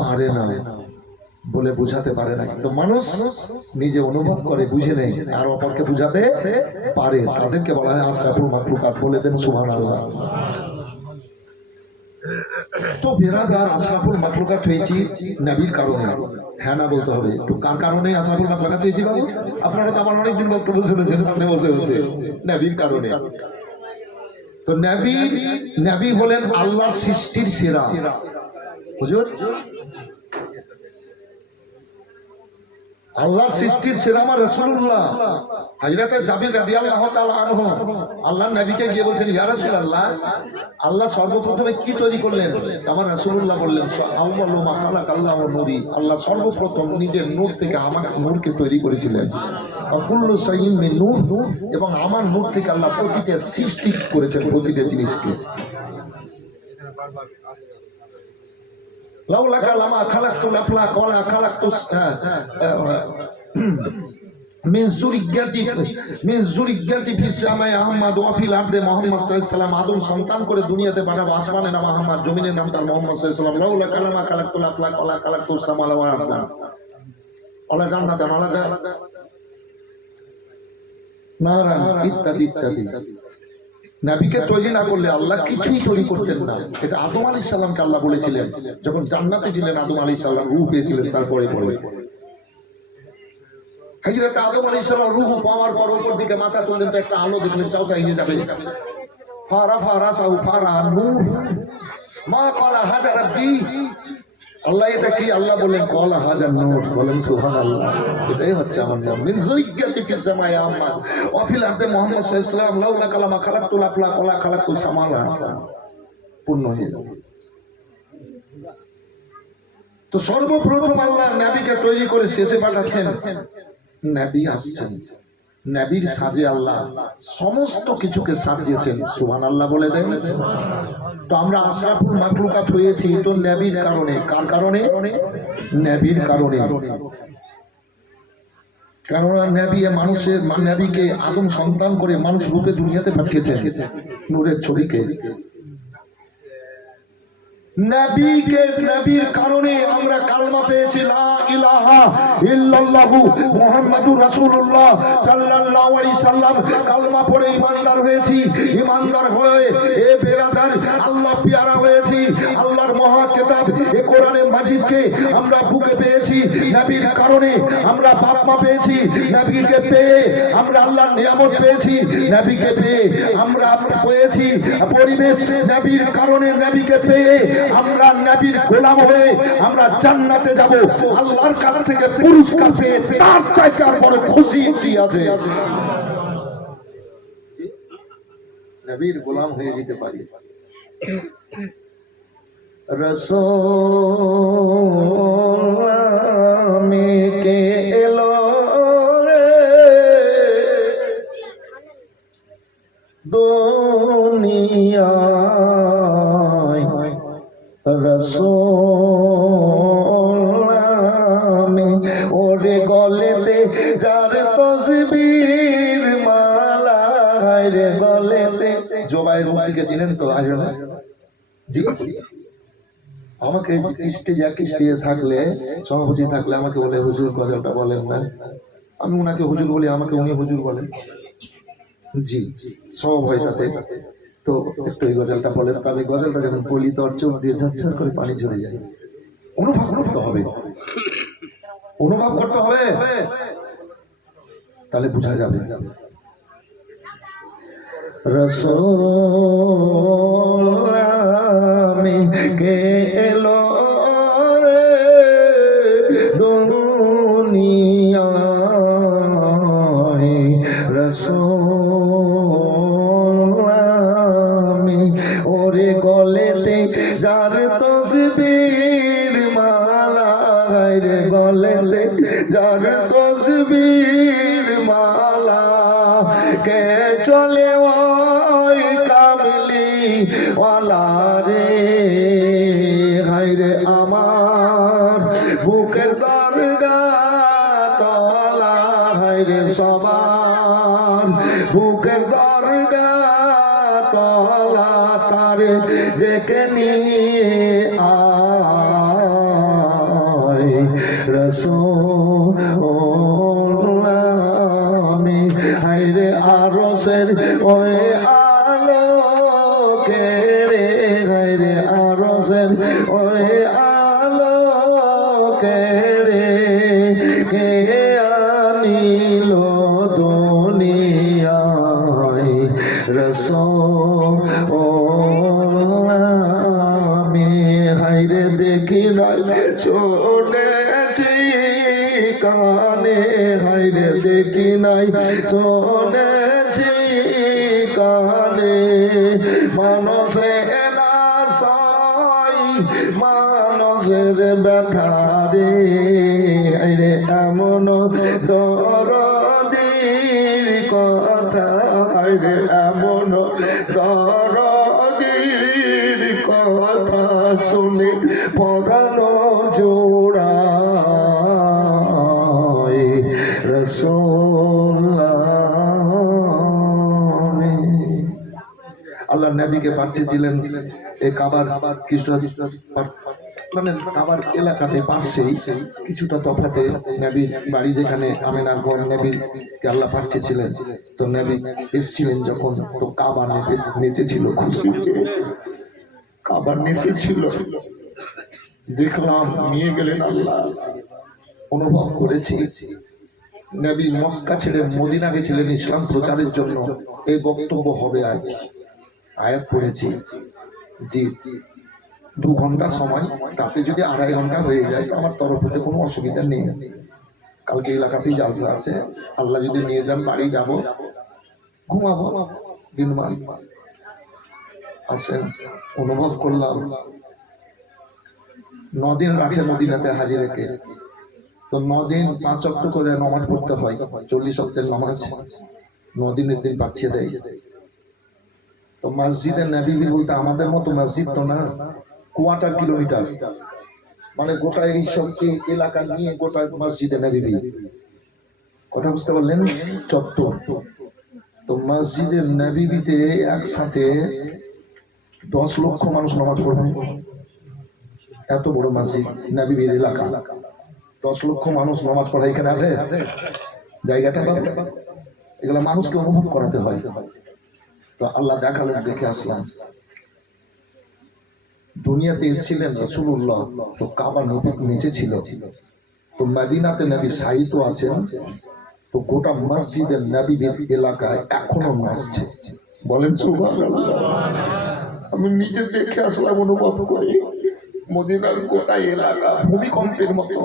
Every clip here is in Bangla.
পারে না বলে বুঝাতে পারে না, কিন্তু মানুষ নিজে অনুভব করে, বুঝে নেই, আর অপরকে বুঝাতে পারে, তাদেরকে বলা হয় আশরাফুল মাখলুকাত। বলে দেন সুবহানাল্লাহ। তো বেরাদার আশরাফুল মাখলুকাত হয়েছি নবীর কারণে। হ্যাঁ না বলতে হবে একটু, কার কারণে আশরাফুল মাখলুকাত হয়েছি বাবু? আপনারা তো আমার অনেকদিন বক্তব্য শুনেছেন সামনে বসে বসে। নবীর কারণে। তো নবী বলেন আল্লাহর সৃষ্টির সেরা। হুজুর, আল্লাহর সৃষ্টির সেরা আমার রাসূলুল্লাহ। হযরত জাবির রাদিয়াল্লাহু তাআলা আনহু আল্লাহর নবীকে গিয়ে বলছেন, ইয়া রাসূলুল্লাহ, আল্লাহ সর্বপ্রথমে কি তৈরি করলেন? আমার রাসূলুল্লাহ বললেন, আউয়ালু মা খালাকাল্লাহু নূরি, আল্লাহ সর্বপ্রথম নিজের নূর থেকে আমার নূরকে তৈরি করেছিলেন। কুল্লু শাইইন মিন নূর, এবং আমার নূর থেকে আল্লাহ প্রতিটা সৃষ্টি করেছেন, প্রতিটা জিনিসকে। লাউলাকা লামা খালাকতুল আফলাক ওয়ালা খালাকতুস মিন যুররিয়াতি ফিস সামায়ে আহমদ ওয়া ফিল আরদি মুহাম্মদ সাল্লাল্লাহু আলাইহি ওয়াসাল্লাম। আদম সন্তান করে দুনিয়াতে পাঠাবো, আসমানে নাম আহমদ, জমিনের নাম তার মুহাম্মদ সাল্লাল্লাহু আলাইহি ওয়াসাল্লাম। লাউলাকা লামা খালাকতুল আফলাক ওয়ালা খালাকতুস সামাওয়াতি ওয়াল আরদ। ওয়ালা জান্নাতান ওয়ালা নারান ইত্যাদি ইত্যাদি। নবীকে তৈরি না করলে আল্লাহ কিছুই তৈরি করতেন না। এটা আদম আলাইহিস সালামকে আল্লাহ বলেছিলেন যখন জান্নাতে ছিলেন। আদম আলাইহিস সালাম রূহ পেয়েছিলেন, তারপরে হযরত আদম আলাইহিস সালাম রূহ পাওয়ার পর উপর দিকে মাথা তুললেন, তো একটা আলো দেখলেন, চৌকায় নিয়ে যাবে। ফারাফা রাসাহু ফারা নূর মা ক্বালা হাজা রাব্বি। আল্লাহ এটা কি? আল্লাহ বলেন ক্বালা হাজা নূর। বলেন সুবহানাল্লাহ। এটাই হচ্ছে আমার নাম। মিন যুররিয়াতি ফিস সামায়ে আহমদ ওয়া ফিল আরদি মুহাম্মদ সাল্লাল্লাহু আলাইহি ওয়াসাল্লাম। লাউলা কালামা খালাকতুল আফলাক ওয়ালা খালাকতুস সামাওয়াতি। পূর্ণ হয়ে যাবে। তো সর্বপ্রথম আল্লাহ নবীকে তৈরি করে শেষে পাঠাচ্ছেন, নবী আসছেন, নবীর সাজে আল্লাহ সমস্ত কিছুকে সাজিয়েছেন। সুবহানাল্লাহ বলে দেন। তো আমরা আশরাফুল মাখলুকাত হয়েছি তো নবীর কারণে। কার কারণে? নবীর কারণে। কেননা নবী মানুষের নবীকে আদম সন্তান করে মানুষ রূপে দুনিয়াতে পাঠিয়েছেন, নূরের ছবিকে। নবীর কারণে আমরা কালমা পেয়েছি, লা ইলাহা ইল্লাল্লাহু মুহাম্মাদুর রাসূলুল্লাহ সাল্লাল্লাহু আলাইহি সাল্লাম। কালমা পড়ে ঈমানদার হয়েছি। ঈমানদার হয়ে এ বেরাদার আল্লাহ পিয়ারা হয়েছি। আল্লাহর মহা কিতাব এ কোরআনে মাজিদকে আমরা বুকে পেয়েছি। নবীর কারণে আমরা বাপ মা পেয়েছি। নবীকে পেয়ে আমরা আল্লাহর নিয়ামত পেয়েছি। নবীকে পেয়ে আমরা পেয়েছি পরিবেশ। নবীর কারণে নবীকে পেয়ে আমরা নবীর গোলাম হয়ে আমরা জান্নাতে যাব। আল্লাহর কাছ থেকে পুরস্কার পেয়ে তার চাইতে আর বড় খুশি কি আছে? নবীর গোলাম হয়ে যেতে পারি। রাসূল মেকে এলো রে দুনিয়া, রাসূল ওরে গলেতে যার তসবির মালা, রে গলেতে। জোবাইর রুমাইকে চিনেন তো? জি, আমাকে স্টেজে থাকলে, সভাপতি থাকলে আমাকে বলে, হুজুর গজলটা বলেন না। আমি উনাকে হুজুর বলি, আমাকে উনি হুজুর বলেন। জি, সব হয় তাতে। তো একটু এই গজলটা বলেন। তবে গজলটা যখন বলি তো চোখ দিয়ে ঝরঝর করে পানি ঝরে যায়। অনুভব করতে হবে, অনুভব করতে হবে, তাহলে বোঝা যাবে। রাসূল কে এলো রে দুনিয়ায়, রাসূল ওরে গলেতে যার তসবির মালা, রে গলেতে যার তসবির মালা। কে চলে ওই কামলি ওয়ালা রে, হায় রে আমার বুকের দরগা তলা, হায় রে সবার বুকের দরগা তলা। তারে ডেকে নিয়ে রাসূল আমি হায়রে আরশের ওই আলোকে রে হায়রে আরশের ওই আলোকে রে কে আনিল দুনিয়ায় রাসূল আমি হায়রে দেখি নাই শুনেছি কানে হায়রে দেখি নাই শুনেছি কানে মানুষের আশায় মানুষের ব্যথা রে হায়রে এমন দরদির কথা হায়রে এমন দরদির কথা শুনে পরানো জোড়ায় রাসূল আল্লাহ নবীকে পাঠিয়েছিলেন এই কাবার খ্রিস্ট মানে কাবার এলাকাতে পাশেই কিছুটা তফাতে নবীর বাড়ি যেখানে আমিনার ঘর নবীকে আল্লাহ পাঠিয়েছিলেন। তো নবী এসেছিলেন যখন, তো কাবা নেচেছিল খুশিতে, কাবার নেচেছিল। দেখলাম নিয়ে গেলেন আল্লাহ, অনুভব করেছি নবী মক্কা ছেড়ে মদিনা গেছিলেন ইসলাম প্রচারের জন্য। এই বক্তব্য হবে আজ। আয়াত পড়েছি জি 2 ঘন্টা সময়, তাতে যদি 2.5 ঘন্টা হয়ে যায় আমার তরফ হতে কোনো অসুবিধা নেই। কালকে এলাকাতেই জালসা আছে, আল্লাহ যদি নিয়ে যান বাড়ি যাব, ঘুমাবো দিনমান। আসেন, অনুভব করলাম 9 দিন রাখে মদিনাতে হাজিরাকে। তো 9 দিন 5 ওয়াক্ত করে নামাজ পড়তে হয়, 40 ওয়াক্তের নামাজ 9 দিনের দিন পাঠিয়ে দেয়। তো মসজিদে নববী বলতে আমাদের মতো মসজিদ তো না, কোয়ার্টার কিলোমিটার, মানে গোটা এই সব এলাকা নিয়ে গোটা মসজিদে নববী। কথা বুঝতে পারলেন? চত্বর। তো মসজিদে নববীতে একসাথে 10 লক্ষ মানুষ নামাজ পড়বে। এত বড় মসজিদ নববীর এলাকা, 10 লক্ষ মানুষ নামাজ পড়ে এখানে আছে জায়গাটা। এগুলা মানুষকে অনুভব করাতে হয়। তো আল্লাহ দেখালেন, দেখে আসলাম। দুনিয়াতে এসেছিলেন রাসূলুল্লাহ, তো কাবা নিচে ছিল। তো মদিনাতে নবী সাহিত্য আছেন, তো গোটা মসজিদের নববীর এলাকায় এখনো নাচছে। বলেন সুবহানাল্লাহ। আমি নিজে দেখে আসলাম, অনুভব করি মদিনার গোটা এলাকা ভূমিকম্পের মতো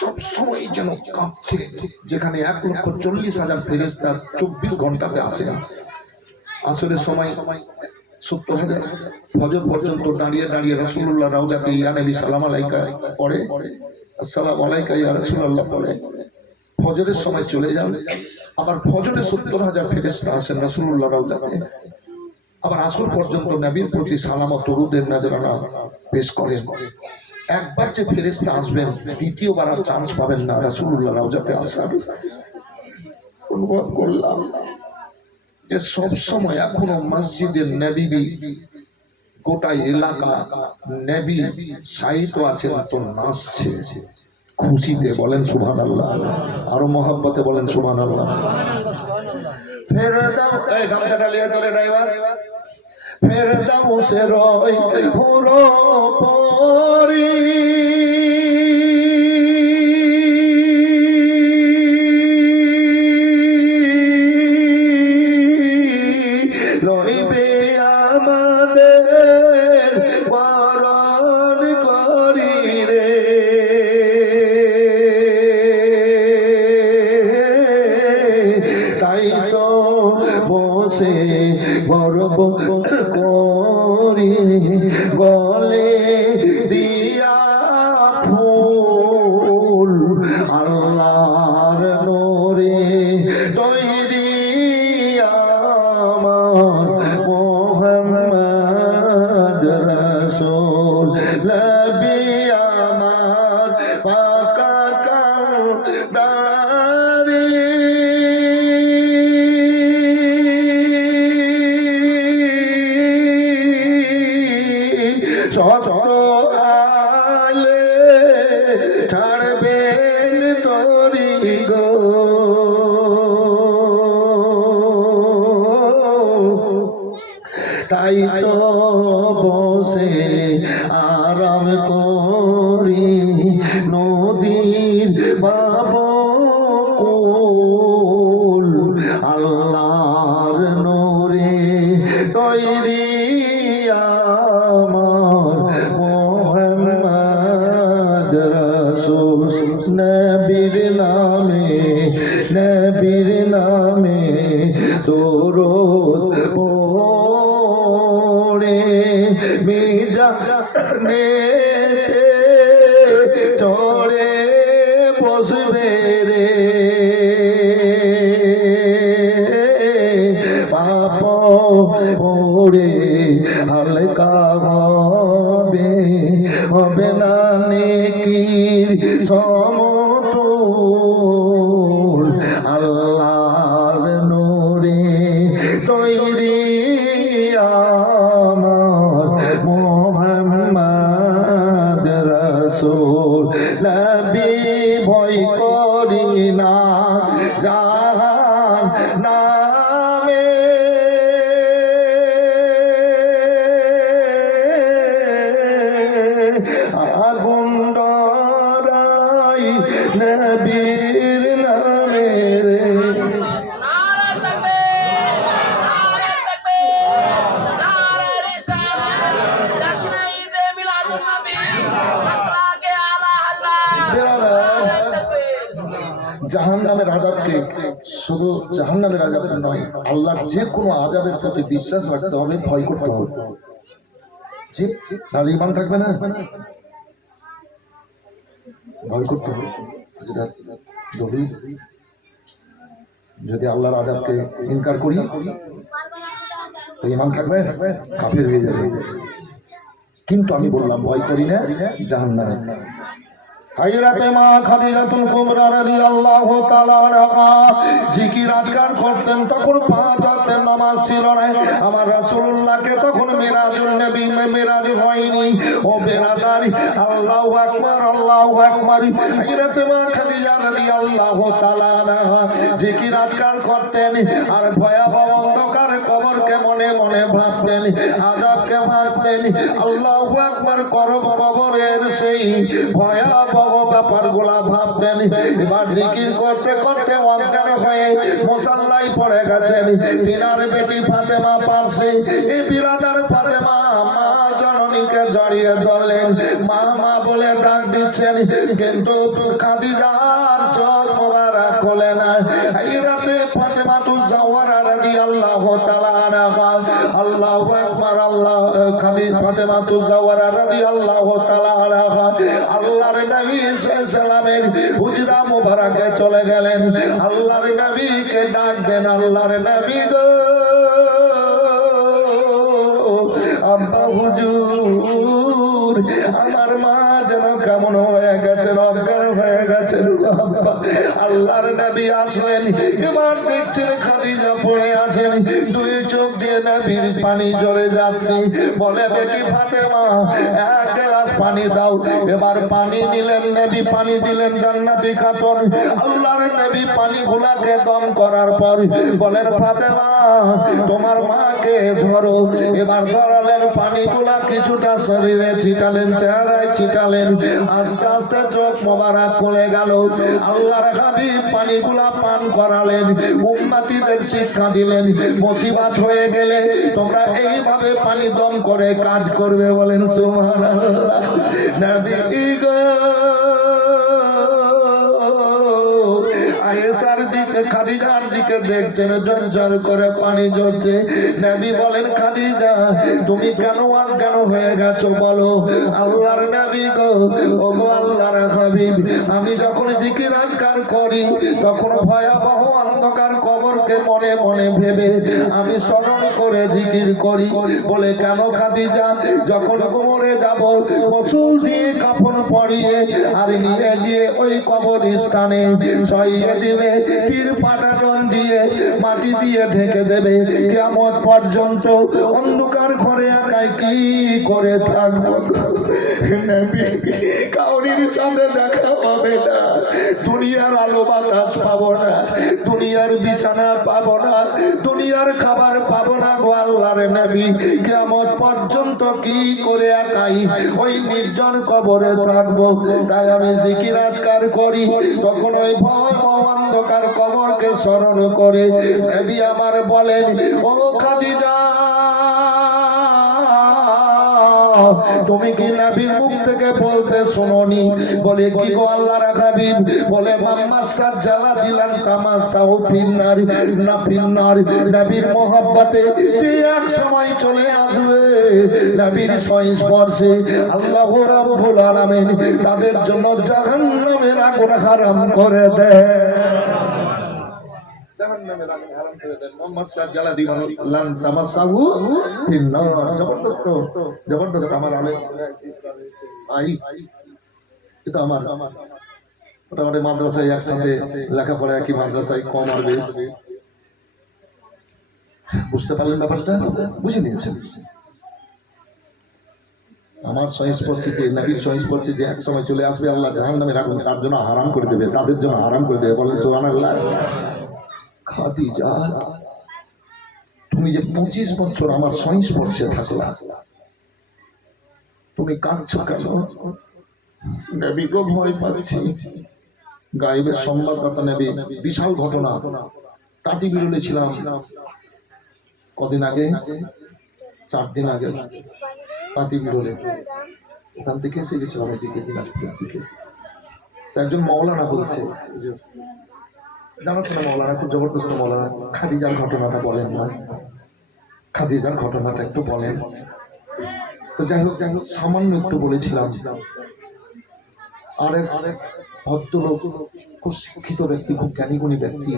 সব সময় যেন কাঁপছে। যেখানে 1,40,000 ফেরেশতা 24 ঘন্টাতে আসে। আসরের সময় 70,000, ফজর পর্যন্ত দাঁড়িয়ে দাঁড়িয়ে রাসূলুল্লাহ রওজাতে ইয়া নবী সালাম আলাইকা পড়ে, আসসালামু আলাইকা ইয়া রাসূলুল্লাহ পড়ে। ফজরের সময় চলে যান, আবার ফজরে 70,000 ফেরেশতা আসেন রাসূলুল্লাহ রওজাতে। আবার আসর পর্যন্ত নবীর প্রতি সালাম ও দরুদের নজরানা পেশ করেন। একবার যে ফেরেশতা আসবেন, দ্বিতীয়বার আর চান্স পাবেন না রাসূলুল্লাহ রওজাতে আসার। অনুভব করলাম যে সব সময় এখনো মসজিদের নববী গোটা এলাকা নবী সাহিত্য আছে, তো নাচছে খুশিতে। বলেন সুবহানাল্লাহ। আরো মহব্বতে বলেন সুবহানাল্লাহ। ফের দাও এই গামছাটা লিয়ে চলে ড্রাইভার। ফের দাও সে রয় পুরো পরি লইবে আমাদের বরণ করি রে। তাই তো বসে গর্ব করি গলে দিয়া ছাড়বেন তরি গো। তাই তো বসে আরাম করি নদীর বাবকুল, আল্লাহর নূরে তৈরি আমার মুহাম্মদ রাসূল। নবীর নামে দরুদ পড়ে মিজানে চড়ে বসবে রে, পাপ পড়ে হালকা হবে না নেকির সমতুল, আল্লাহর নূরে তৈরি আমার মুহাম্মদ রাসূল। নবী ভয় করি না জাহান্নামে, আগুন ডরাই নবীর নামে। জাহান্নামের আযাবকে শুধু জাহান্নামের আযাব নয়, আল্লাহর যে কোনো আযাবের প্রতি বিশ্বাস রাখতে হবে, ভয় করতে হবে। জি, আর ঈমান থাকবে না, ভয় করতে হবে। যদি আল্লাহর আযাবকে ইনকার করি তো ঈমান থাকবে, কাফের হয়ে যাবে। কিন্তু আমি বললাম ভয় করি না জাহান্নামে। হযরতে মা খাদিজাতুল কুবরা রাদিয়াল্লাহু তাআলা আনহা জিকির আজকার করতেন, তখন 5 ওয়াক্তের নামাজ ছিল না। আমার রাসূলুল্লাহকে তখন মিরাজুন নবী মিরাজ হয়নি। ও বেরাদারি, আল্লাহু আকবার আল্লাহু আকবার। হযরতে মা খাদিজা রাদিয়াল্লাহু তাআলা আনহা জিকির আজকার করতেন আর ভয়াবহ অন্ধকার কবরকে মনে মনে ভাবতেন, আযাবকে ভাবতেন। আল্লাহু আকবার কবরের সেই ভয়াবহ ব্যাপারগুলা ভাবতেন। এবার জিকির করতে করতে অজ্ঞান হয়ে মুসাল্লায় পড়ে গেছেন। তিনার বেটি ফাতেমা পারছে। এই বিরাদার ফাতেমা মা জননীকে জড়িয়ে ধরলেন, মা মা বলে ডাক দিচ্ছেন, কিন্তু খাদিজার চোখ মোবারক খোলে না। এই রাতে ফাতেমা তু জাওয়ারা রাদিয়াল্লাহু তাআলা আনহা, আল্লাহু আকবার আল্লাহ, ফাতেমা তু জাওয়ারা রাদিয়াল্লাহু তাআলা আনহা আল্লাহর নবী সাল্লামের হুজরা মুবারকে চলে গেলেন। আল্লাহর নবীকে ডাক দেন, আল্লাহর নবী গো আব্বা হুজুর, আমার মা যেন কেমন হয়ে গেছে, অজ্ঞান হয়ে গেছে। আল্লাহর নবী আসলেন, এবার দেখছেন খাদিজা পড়ে আছেন, দুই চোখ দিয়ে নবীর পানি ঝরে যাচ্ছে। বলে বেটি ফাতেমা এক গ্লাস পানি দাও। এবার পানি নিলেন নবী, পানি দিলেন জান্নাতি খাতুন। আল্লাহর নবী পানিগুলাকে দম করার পর বলেন, ফাতেমা তোমার মাকে ধরো। এবার ধরালেন, পানিগুলা কিছুটা শরীরে ছিটালেন, চেহারায় ছিটালেন। আস্তে আস্তে চোখ মোবারক খুলে গেল। আল্লাহর হাবিব পানিগুলা পান করালেন, উম্মতিদের শিক্ষা দিলেন, মুসিবত হয়ে গেলে তোমরা এইভাবে পানি দম করে কাজ করবে। বলেন সুবহানাল্লাহ। নবী গো আয়েশার দিকে, খাদিজার দিকে দেখছেন, ঝরঝর করে পানি ঝরছে। নবী বলেন, খাদিজা তুমি কেন অজ্ঞান হয়ে গেছো বলো। আল্লাহর নবী গো, ও গো আল্লাহর হাবিব, আমি যখন জিকির আজকার করি তখন ভয়াবহ অন্ধকার কবর কবরকে মনে মনে ভেবে আমি স্মরণ করে জিকির করি। বলে কেন খাদিজা? যখন মরে যাব গোসল দিয়ে কাফন পরিয়ে আর নিয়ে গিয়ে ওই কবরস্থানে সইয়ে দিবে, তীর পাটাটন দিয়ে মাটি দিয়ে ঢেকে দেবে। কিয়ামত পর্যন্ত অন্ধকার ঘরে একাই কি করে থাকবো? নবী কাউরির সাথে দেখা হবে না, দুনিয়ার আলো বাতাস পাবো না, দুনিয়ার বিছানা পাবো না, দুনিয়ার খাবার পাবো না গো আল্লাহর নবী। কিয়ামত পর্যন্ত কি করে একাই ওই নির্জন কবরে থাকবো? তাই আমি জিকির আজকার করি, তখন ওই ভয় অন্ধকার কবরকে স্মরণ করে নবী আমার বলেন, ও খাদিজা তুমি কি নবীর মুখ থেকে বলতে শুনোনি? বলে কি গো আল্লাহর হাবিব? বলে মাম্মাসা জ্বালা দিলাম তামাসাও ফিন্নার না ফিন্নার। নবীর মোহাব্বতে যে এক সময় চলে আসবে, নবীর সংস্পর্শে আল্লাহ রাব্বুল আলামিন তাদের জন্য জাহান্নামের আগুন হারাম করে দেয়। জবরদস্ত আমার মোটামুটি মাদ্রাসায় একসাথে লেখাপড়া, একই মাদ্রাসায়, কম আর বেশ। বুঝতে পারলেন ব্যাপারটা? বুঝে নিয়েছেন? আমার সংস্পর্শে যে নবীর সংস্পর্শে যে এক সময় চলে আসবে, আল্লাহ জাহান্নামের আগুন তার জন্য হারাম করে দেবে, তাদের জন্য হারাম করে দেবে। বলেন সুবহানাল্লাহ। খাদিজা তুমি যে 25 বছর আমার সংস্পর্শে থাকলা, তুমি কাঁদছো কেন? নবী গো ভয় পাচ্ছি। গায়েবের সংবাদদাতা নবী, বিশাল ঘটনা। তাঁতি বিরলে ছিলাম কদিন আগে, 4 দিন আগে তাঁতি বিরলে, ওখান থেকে এসে গেছিলাম এদিকে দিনাজপুরের দিকে। তো একজন মৌলানা বলছে, জানো না মৌলানা, খুব জবরদস্ত মৌলানা, খাদিজার ঘটনাটা বলেন না, খাদিজার ঘটনাটা একটু বলেন। তো যাই হোক সামান্য একটু বলেছিলাম। আরেক ভদ্রলোক, খুব শিক্ষিত ব্যক্তি, খুব জ্ঞানীগুণী ব্যক্তি,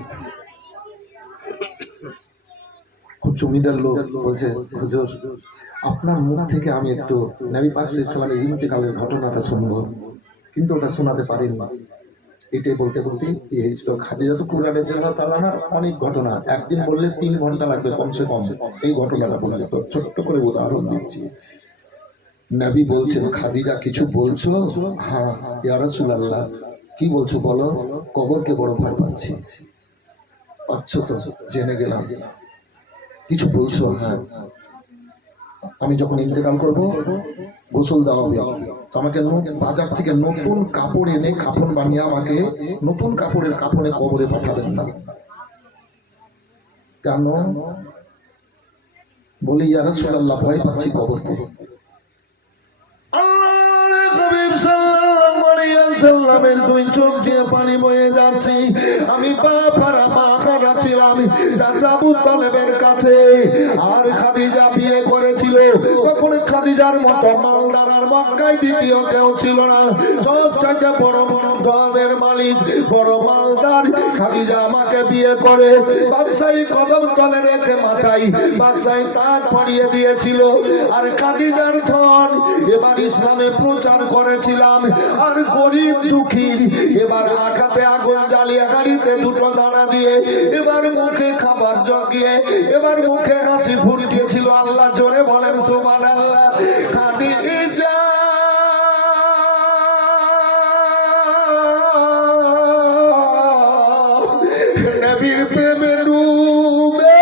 খুব জমিদার লোক, বলছে হুজুর আপনার মুখ থেকে আমি একটু নবী পাক সাল্লাল্লাহু আলাইহি ওয়াসাল্লামের ইন্তেকালের ঘটনাটা শুনবো, কিন্তু ওটা শোনাতে পারেন না। এটাই বলতে বলতে খাদিজা তো কুরআনে তাআলা অনেক ঘটনা, একদিন বললে 3 ঘন্টা লাগবে কমসে কম এই ঘটনাটা বলা যেত। ছোট্ট করে উদাহরণ দিচ্ছি। নবী বলছেন, খাদিজা কিছু বলছো? হ্যাঁ ইয়া রাসূলুল্লাহ। কি বলছো বলো? কবরকে বড় ভয় পাচ্ছি। আচ্ছা তো জেনে গেলাম। কিছু বলছো? হ্যাঁ, আমি যখন ইন্তেকাল করবো গোসল দেওয়া হবে, আমাকে বাজার থেকে নতুন কাপড় এনে কাফন বানিয়ে আমাকে নতুন কাপড়ের কাফনে কবরে পাঠাবেন না। কেন? বলি ইয়া রাসূলুল্লাহ ভয় পাচ্ছি কবরকে। সাল্লামের 2 চোখ দিয়ে পানি বয়ে যাচ্ছে। আমি মা খারা ছিলাম চাচা আবু তালেবের কাছে, আর খাদিজা বিয়ে করেছিল। তখন খাদিজার মতো মালদার আর মক্কায় দ্বিতীয় কেউ ছিল না। সব চাইতে বড় দলের মালিক, বড় মালদার খাদিজা আমাকে বিয়ে করে বাদশাহী কদম তলে রেখে মাথায় বাদশাহী তাজ পরিয়ে দিয়েছিল। আর খাদিজার ধন এবার ইসলামে প্রচার করেছিলাম। আর গরিব দুঃখীর এবার আঘাতে আগুন জ্বালিয়ে গাড়িতে 2 দানা দিয়ে এবার মুখে খাবার জগিয়ে এবার মুখে হাসি ফুটিয়েছিল। আল্লাহ জোরে বলেন সুবহানাল্লাহ। খাদিজা নবীর প্রেমে ডুবে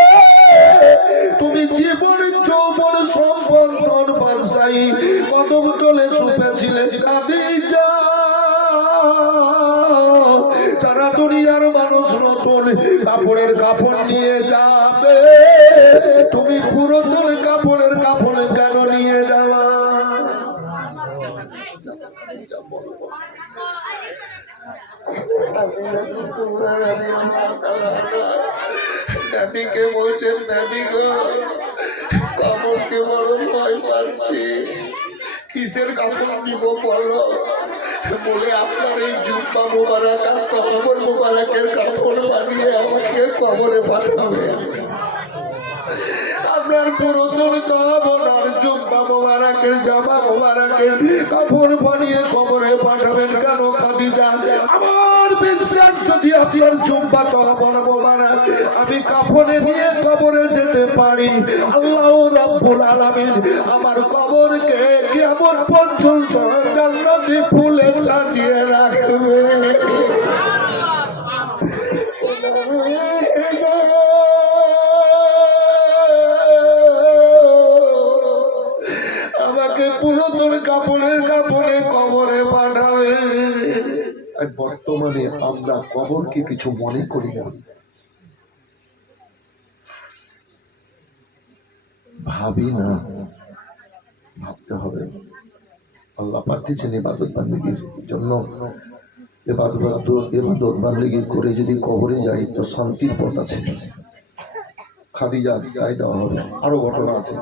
তুমি জীবন যৌবন সম্পদ ধন বাদশাহী কদম তলে শুপেছিলে। খাদিজা সারা দুনিয়ার মানুষ নতুন কাপড়ের কাফন নিয়ে যাবে, তুমি পুরাতন কাপড়ের কাফন কেন নিয়ে যাওয়া? নবীকে বলছেন, নবী গো কাপড়কে বড় ভয় পাচ্ছি, কিসের কাপড় দিব বলো? বলে আপনার এই জুব্বা মুবারক আর কবর মুবারকের কাপড় বানিয়ে আমাকে কবরে পাঠাবে। আপনার পুরাতন কাপড় আর জুব্বা মুবারকের জামা মুবারকের কাপড় বানিয়ে কবরে পাঠাবেন কেন খাদিজা? আমার বিশ্বাস যদি আপনার জুব্বা কাপড় মুবারক আমি কাফনে নিয়ে কবরে যেতে পারি, আল্লাহ রাব্বুল আলামিন আমার কবরকে কিয়ামত পর্যন্ত জান্নাতি ফুলে সাজিয়ে রাখবে। আমাকে পুরাতন কাপড়ের কাপড়ে কবরে পাঠাবে। বর্তমানে আমরা কবরকে কিছু মনে করি না, ভাবি না। ভাবতে হবে। আল্লাহ পাঠিয়েছেন ইবাদত বান্দেগীর জন্য। ইবাদত বান্দেগী করে যদি কবরে যাই তো শান্তির পথ আছে। খাদিজা গায়ে দেওয়া হবে। আরো ঘটনা আছে,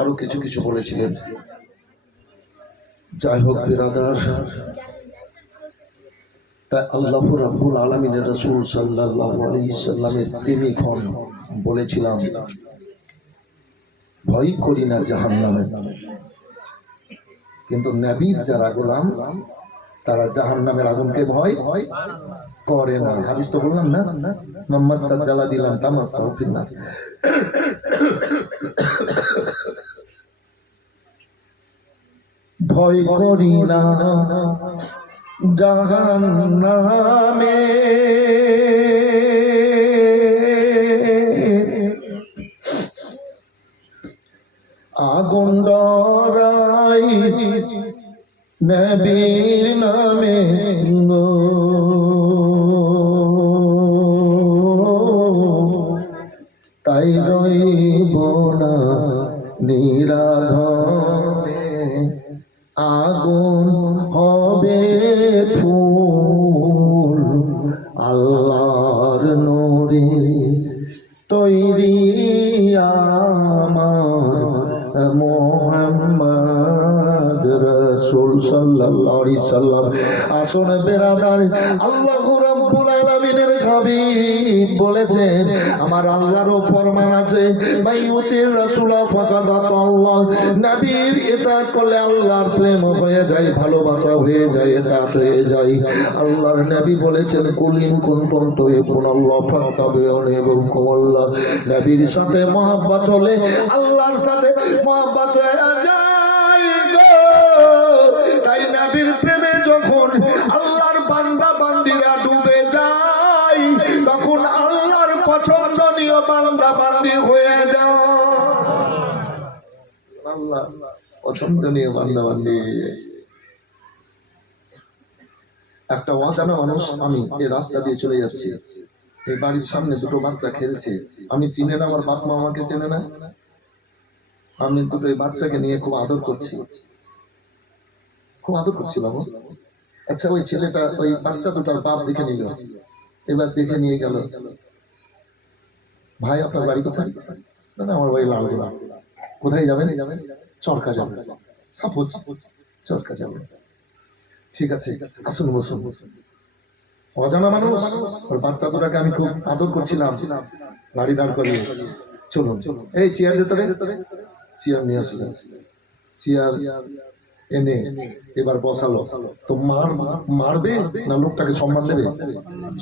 আরো কিছু কিছু বলেছিলেন। যাই হোক বিরাদার, তাই আল্লাহ রাব্বুল আলামিনের রাসূল সাল্লাল্লাহু আলাইহি সাল্লামের প্রেমিক হন। বলেছিলাম ভয় করি না জাহান্নামে, কিন্তু নবীর যারা গোলাম তারা জাহান্নামের আগুনকে ভয় করে না। হাদিস তো বললাম না, মোহাম্মদ সাল্লাল্লাহু দিলাম তামাসাউ ফিন্নার। ভয় করি না জাহান্নামে, আগুন ডরাই নবীর নামে গো, তাই রইব না নিরাধমে। আগুন হবে ফুল আল্লাহর নূরে তৈরি আমার মুহাম্মদ রাসূল সাল্লাল্লাহু আলাইহি সাল্লাম। আসুন বেরাদার, আল্লাহু রাব্বুল আলামিনের হাবিব বলেছেন, আমার আল্লাহরও ফরমান আছে, মাইয়ুতির রাসূলা ফাকাদ আতাল্লাহ। নবীর ইতাআত করলে আল্লাহর প্রেম হয়ে যায়, ভালোবাসা হয়ে যায়, ইতাআত হয়ে যায়। আল্লাহর নবী বলেছেন, কুল ইন কুনতুম তুহিব্বুনাল্লাহ ফাত্তাবিউনি ইউহিব্বুকুমুল্লাহ। নবীর সাথে মহব্বত হলে আল্লাহর সাথে মহব্বত হয়ে যায় গো। তাই নবীর প্রেমে যখন আল্লাহর বান্দা বান্দিরা ডুবে যায়, তখন আল্লাহর পছন্দনীয় বান্দা বান্দি হয়ে যায়। আল্লাহ পছন্দনীয় বান্দা বান্দি। একটা অজানা মানুষ, আমি এই রাস্তা দিয়ে চলে যাচ্ছি, এই বাড়ির সামনে দুটো বাচ্চা খেলছে, আমি চিনি না, আমার বাপ মা আমাকে চেনে না, আমি দুটো এই বাচ্চাকে নিয়ে খুব আদর করছি, খুব আদর করছি বাবু। আচ্ছা ওই ছেলেটা ওই বাচ্চা দুটার বাপ দেখে নিল, এবার দেখে নিয়ে গেল, ভাই আপনার বাড়ি কোথায়? না আমার বাড়ি লালগোলা। কোথায় যাবেন? চরকা যাবেন। সাপোজ চরকা যাবেন, ঠিক আছে আসুন বসুন। অজানা মানুষ, ওর বাচ্চা দুটাকে আমি খুব আদর করছিলাম, গাড়ি দাঁড় করিয়ে চলুন, এই চেয়ার যেতে চেয়ার নিয়ে আসলেন, চেয়ার এনে এবার বসালো। তো মারবে না লোকটাকে সম্মান দেবে?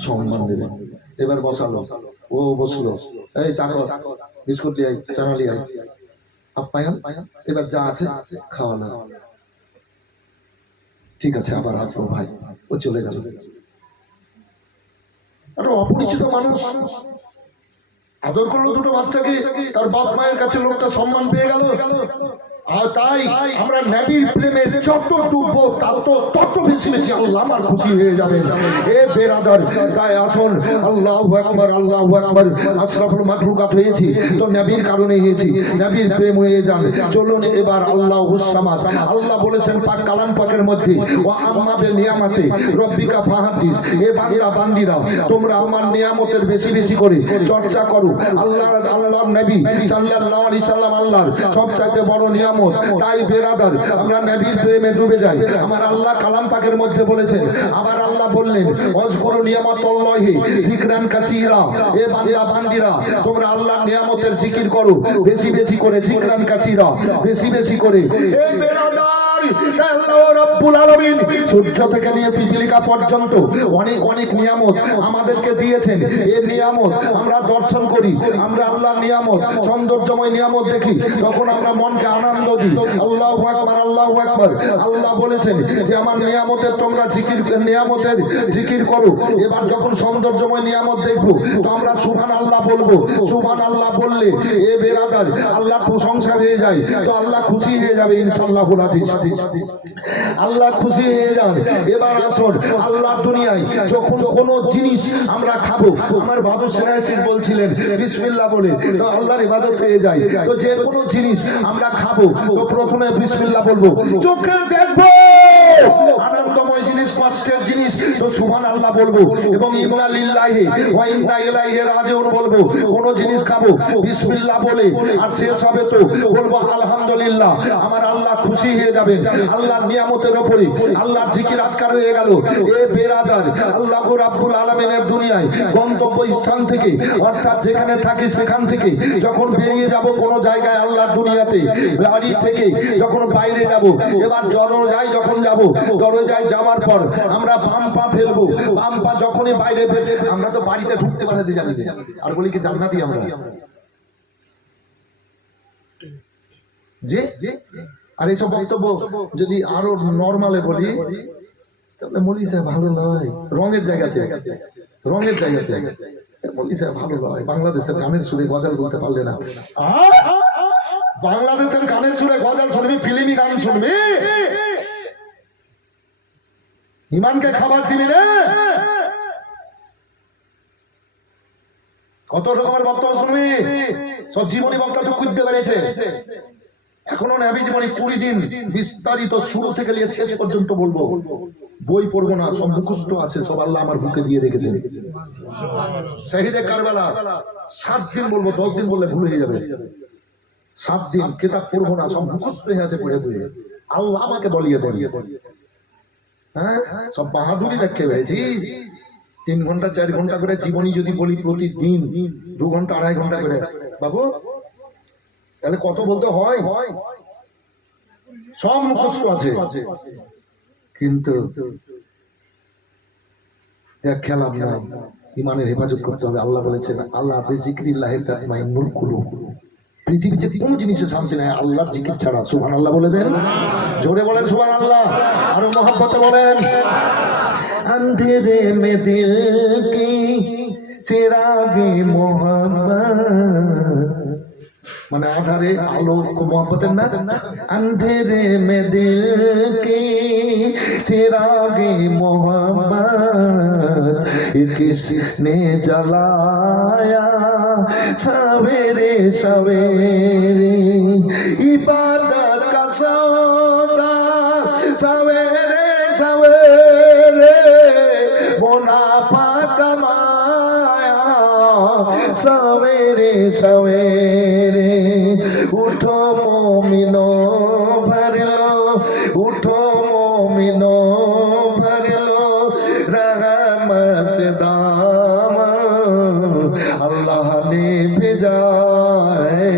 সম্মান দেবে। এবার বসালো, ও বসলো, এই চাকর বিস্কুট লিয়ে আয়, চানা লিয়ে আয়, আপ্যায়ন, এবার যা আছে খাওয়ানো। ঠিক আছে আবার আসবো ভাই। ও চলে গেল। একটা অপরিচিত মানুষ আদর করলো দুটো বাচ্চাকে, তার বাপ মায়ের কাছে লোকটা সম্মান পেয়ে গেল। আর তাই আমরা নবীর প্রেমে যত ডুববো তত বেশি বেশি আল্লাহ আমার খুশি হয়ে যাবে। এ বেরাদার, তাই আসুন আল্লাহু আকবার, আল্লাহু আকবার। আশরাফুল মাখলুকাত হয়েছি তো নবীর কারণে হয়েছি, নবীর প্রেম হয়ে যান। চলুন এবার আল্লাহুস সামাদ। আল্লাহ বলেছেন পাক কালাম পাকের মধ্যে, ওয়া আম্মা বে নিয়ামতে রব্বিকা ফাহাদিস। এ বান্দা বান্দিরা, তোমরা আমার নিয়ামতের বেশি বেশি করে চর্চা করো। আল্লাহর নবী সাল্লাল্লাহু আলাইহি সাল্লাম আল্লাহর সবচাইতে বড় নিয়ামত নিয়ামত। তাই বেরাদার আমরা নবীর প্রেমে ডুবে যাই। আমার আল্লাহ কালাম পাকের মধ্যে বলেছেন, আবার আল্লাহ বললেন ওয়াজকুরু নিয়ামাতাল্লাহি যিকরান কাসীরা, এ বান্দা বান্দিরা তোমরা আল্লাহর নিয়ামতের জিকির করো বেশি বেশি করে, যিকরান কাসীরা বেশি বেশি করে। এই বেরাদার আল্লাহ রাব্বুল আলামিন সূর্য থেকে নিয়ে পিপিলিকা পর্যন্ত অনেক অনেক নিয়ামত আমাদেরকে দিয়েছেন। এই নিয়ামত আমরা দর্শন করি, আমরা আল্লাহর নিয়ামত সৌন্দর্যময় নিয়ামত দেখি, তখন আমরা মনকে আনন্দ দিই। আল্লাহু আকবার, আল্লাহু আকবার। আল্লাহ বলেছেন যে আমার নিয়ামতের তোমরা জিকির, নিয়ামতের জিকির করো। এবার যখন সৌন্দর্যময় নিয়ামত দেখবো তো আমরা সুবহানাল্লাহ বলবো। সুবহানাল্লাহ বললে এ বেরাদার আল্লাহর প্রশংসা হয়ে যায়, তো আল্লাহ খুশি হয়ে যাবে ইনশাআল্লাহুল আজিজ। আল্লাহ খুশি হয়ে যান। এবার আসুন আল্লাহর দুনিয়ায় যখন কোন জিনিস আমরা খাবো, আমার বাবু সেনাইসিস বলছিলেন বিসমিল্লাহ বলে তো আল্লাহর ইবাদত হয়ে যায়। তো যে কোনো জিনিস আমরা খাবো তো প্রথমে বিসমিল্লাহ বলবো। চোখে দেখবো আনন্দময় জিনিস, কষ্টের জিনিস তো সুবহানাল্লাহ বলবো এবং ইন্না লিল্লাহি ওয়া ইন্না ইলাইহি রাজিউন বলবো। কোন জিনিস খাবো বিসমিল্লাহ বলে আর শেষ হবে তো বলবো আলহামদুলিল্লাহ। আমার আল্লাহ খুশি হয়ে যাবেন আল্লাহর নিয়ামতের উপরে। আল্লাহর জিকির আজকার হয়ে গেল। এ বেরাদার আল্লাহ রাব্বুল আলামিনের দুনিয়ায় গন্তব্য স্থান থেকে, অর্থাৎ যেখানে থাকি সেখান থেকে যখন বেরিয়ে যাব কোন জায়গায় আল্লাহর দুনিয়াতে, বাড়ি থেকে যখন বাইরে যাব, এবার দরজায় যখন যাব, দরজায় যাওয়ার পর আমরা বাম পা ফেলবো। বাম পা যখনই বাইরে ফেলবে, আমরা তো বাড়িতে ঢুকতে পারি জানি আর বলি কি জান্নাতি আমরা যে। আর এইসব বক্তব্য যদি আরো নর্মালে বলি তাহলে মৌলভী সাহেব ভালো নয়, রঙের জায়গাতে, রঙের জায়গাতে মৌলভী সাহেব ভালো নয়। বাংলাদেশের গানের সুরে গজল বলতে পারলে না, বাংলাদেশের গানের সুরে গজল শুনবি, ফিল্মি গান শুনবি, ইমানকে খাবার দিবি রে। কত রকমের বক্তব্য শুনবি, সব জীবনী বক্তব্য খুঁজতে পেরেছে। এখনো নবী জীবনী 20 দিন বিস্তারিত শুরু থেকে নিয়ে শেষ পর্যন্ত বলবো। বই পড়বো না, সব মুখস্থ আছে, সব আল্লাহ আমার বুকে দিয়ে রেখেছেন। শহীদে কারবালা 7 দিন বলবো, 10 দিন বললে ভুল হয়ে যাবে। 7 দিন কিতাব পড়বো না, সব মুখস্থ হয়ে আছে পড়ে পড়ে, আল্লাহ আমাকে বলিয়ে দেন। হ্যাঁ, সব বাহাদুরি দেখে পেয়েছি। 3 ঘন্টা 4 ঘন্টা করে জীবনী যদি বলি প্রতিদিন, 2 ঘন্টা 2.5 ঘন্টা করে, বাবু তাহলে কত বলতে হয়? সব মুখস্থ আছে, কিন্তু খেলাম না। ইমানের হেফাজত করতে হবে। আল্লাহ বলেছেন আল্লাহ বিযিকরিল্লাহি তাতমাইন্নুল কুলুব। পৃথিবীতে কোন জিনিসে শান্তি নাই আল্লাহর জিকির ছাড়া। সুবহানাল্লাহ বলে দেন, জোরে বলেন সুবহানাল্লাহ, আরো মহব্বতে বলেন। अंधेरे में दिल की चिरागे मोहब्बत, মানে আধারে আলো মোহব্বতের না। अंधेरे में दिल की चिरागे मोहब्बत किसने जलाया सवेरे सवेरे, इबादत का सौदा सवेरे सवेरे, मुनाफा कमाया सवेरे सवेरे। उठो मोमिनो भर लो, उठो मोमिनो भर लो रहमत से दामन अल्लाह ने भेजा है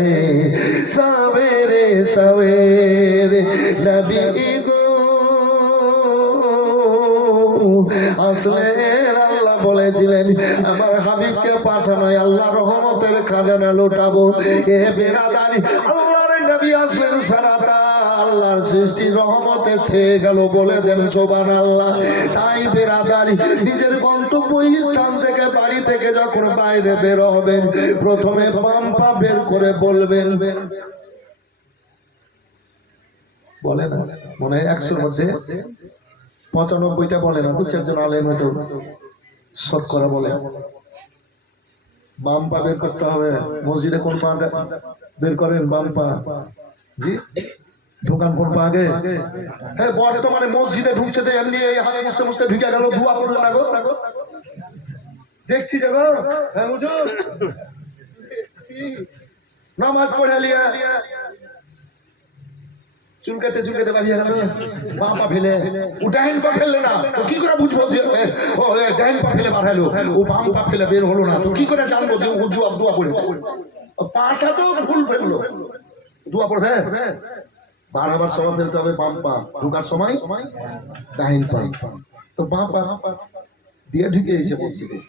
सवेरे सवेरे। नबी को আসলেন আল্লাহ বলেছিলেন আমার হাবিবকে পাঠানো আল্লাহ রহমতের খাজানা লুটাবো। এ বেরাদারি আল্লাহর নবী আসলেন সারাটা আল্লাহর সৃষ্টি রহমতে ছেয়ে গেল, বলে দেন সুবহানাল্লাহ। তাই বেরাদারি নিজের গন্তব্য স্থান থেকে, বাড়ি থেকে যখন বাইরে বের হবেন, প্রথমে বাম পা বের করে বলবেন, বলে না মনে হয় 100-র মধ্যে 95টা বলে না, 2-4 জন আলেম হয়তো শতকরা বলে। বাম পা বের করতে হবে। মসজিদে কোন পা বের করেন? বাম পা। জি, ঢোকান কোন পা আগে? হ্যাঁ, বর্তমানে মসজিদে ঢুকছে তো এমনি এই হাতে মুছতে মুছতে ঢুকে গেল, দোয়া করলেন না গো, দেখছি যে গো। হ্যাঁ হুজুর, নামাজ পড়ে লিয়া চুলকাতে চুলকাতে বাড়ি গেল, বাঁ পা ফেলে, ও ডাইন পা ফেললে না, তো কি করে বুঝবো যে ও ডাইন পা ফেলে বাড়ালো, ও বাম পা ফেলে বের হলো না, তো কি করে জানবো যে ও দোয়া পড়েছে? পাটা তো ভুল ফেললো, দোয়া পড়বে। বারবার সময় ফেলতে হবে বাম পা, ঢোকার সময় ডাইন পা, তো বাঁ পা দিয়ে ঢুকে এসে মসজিদে,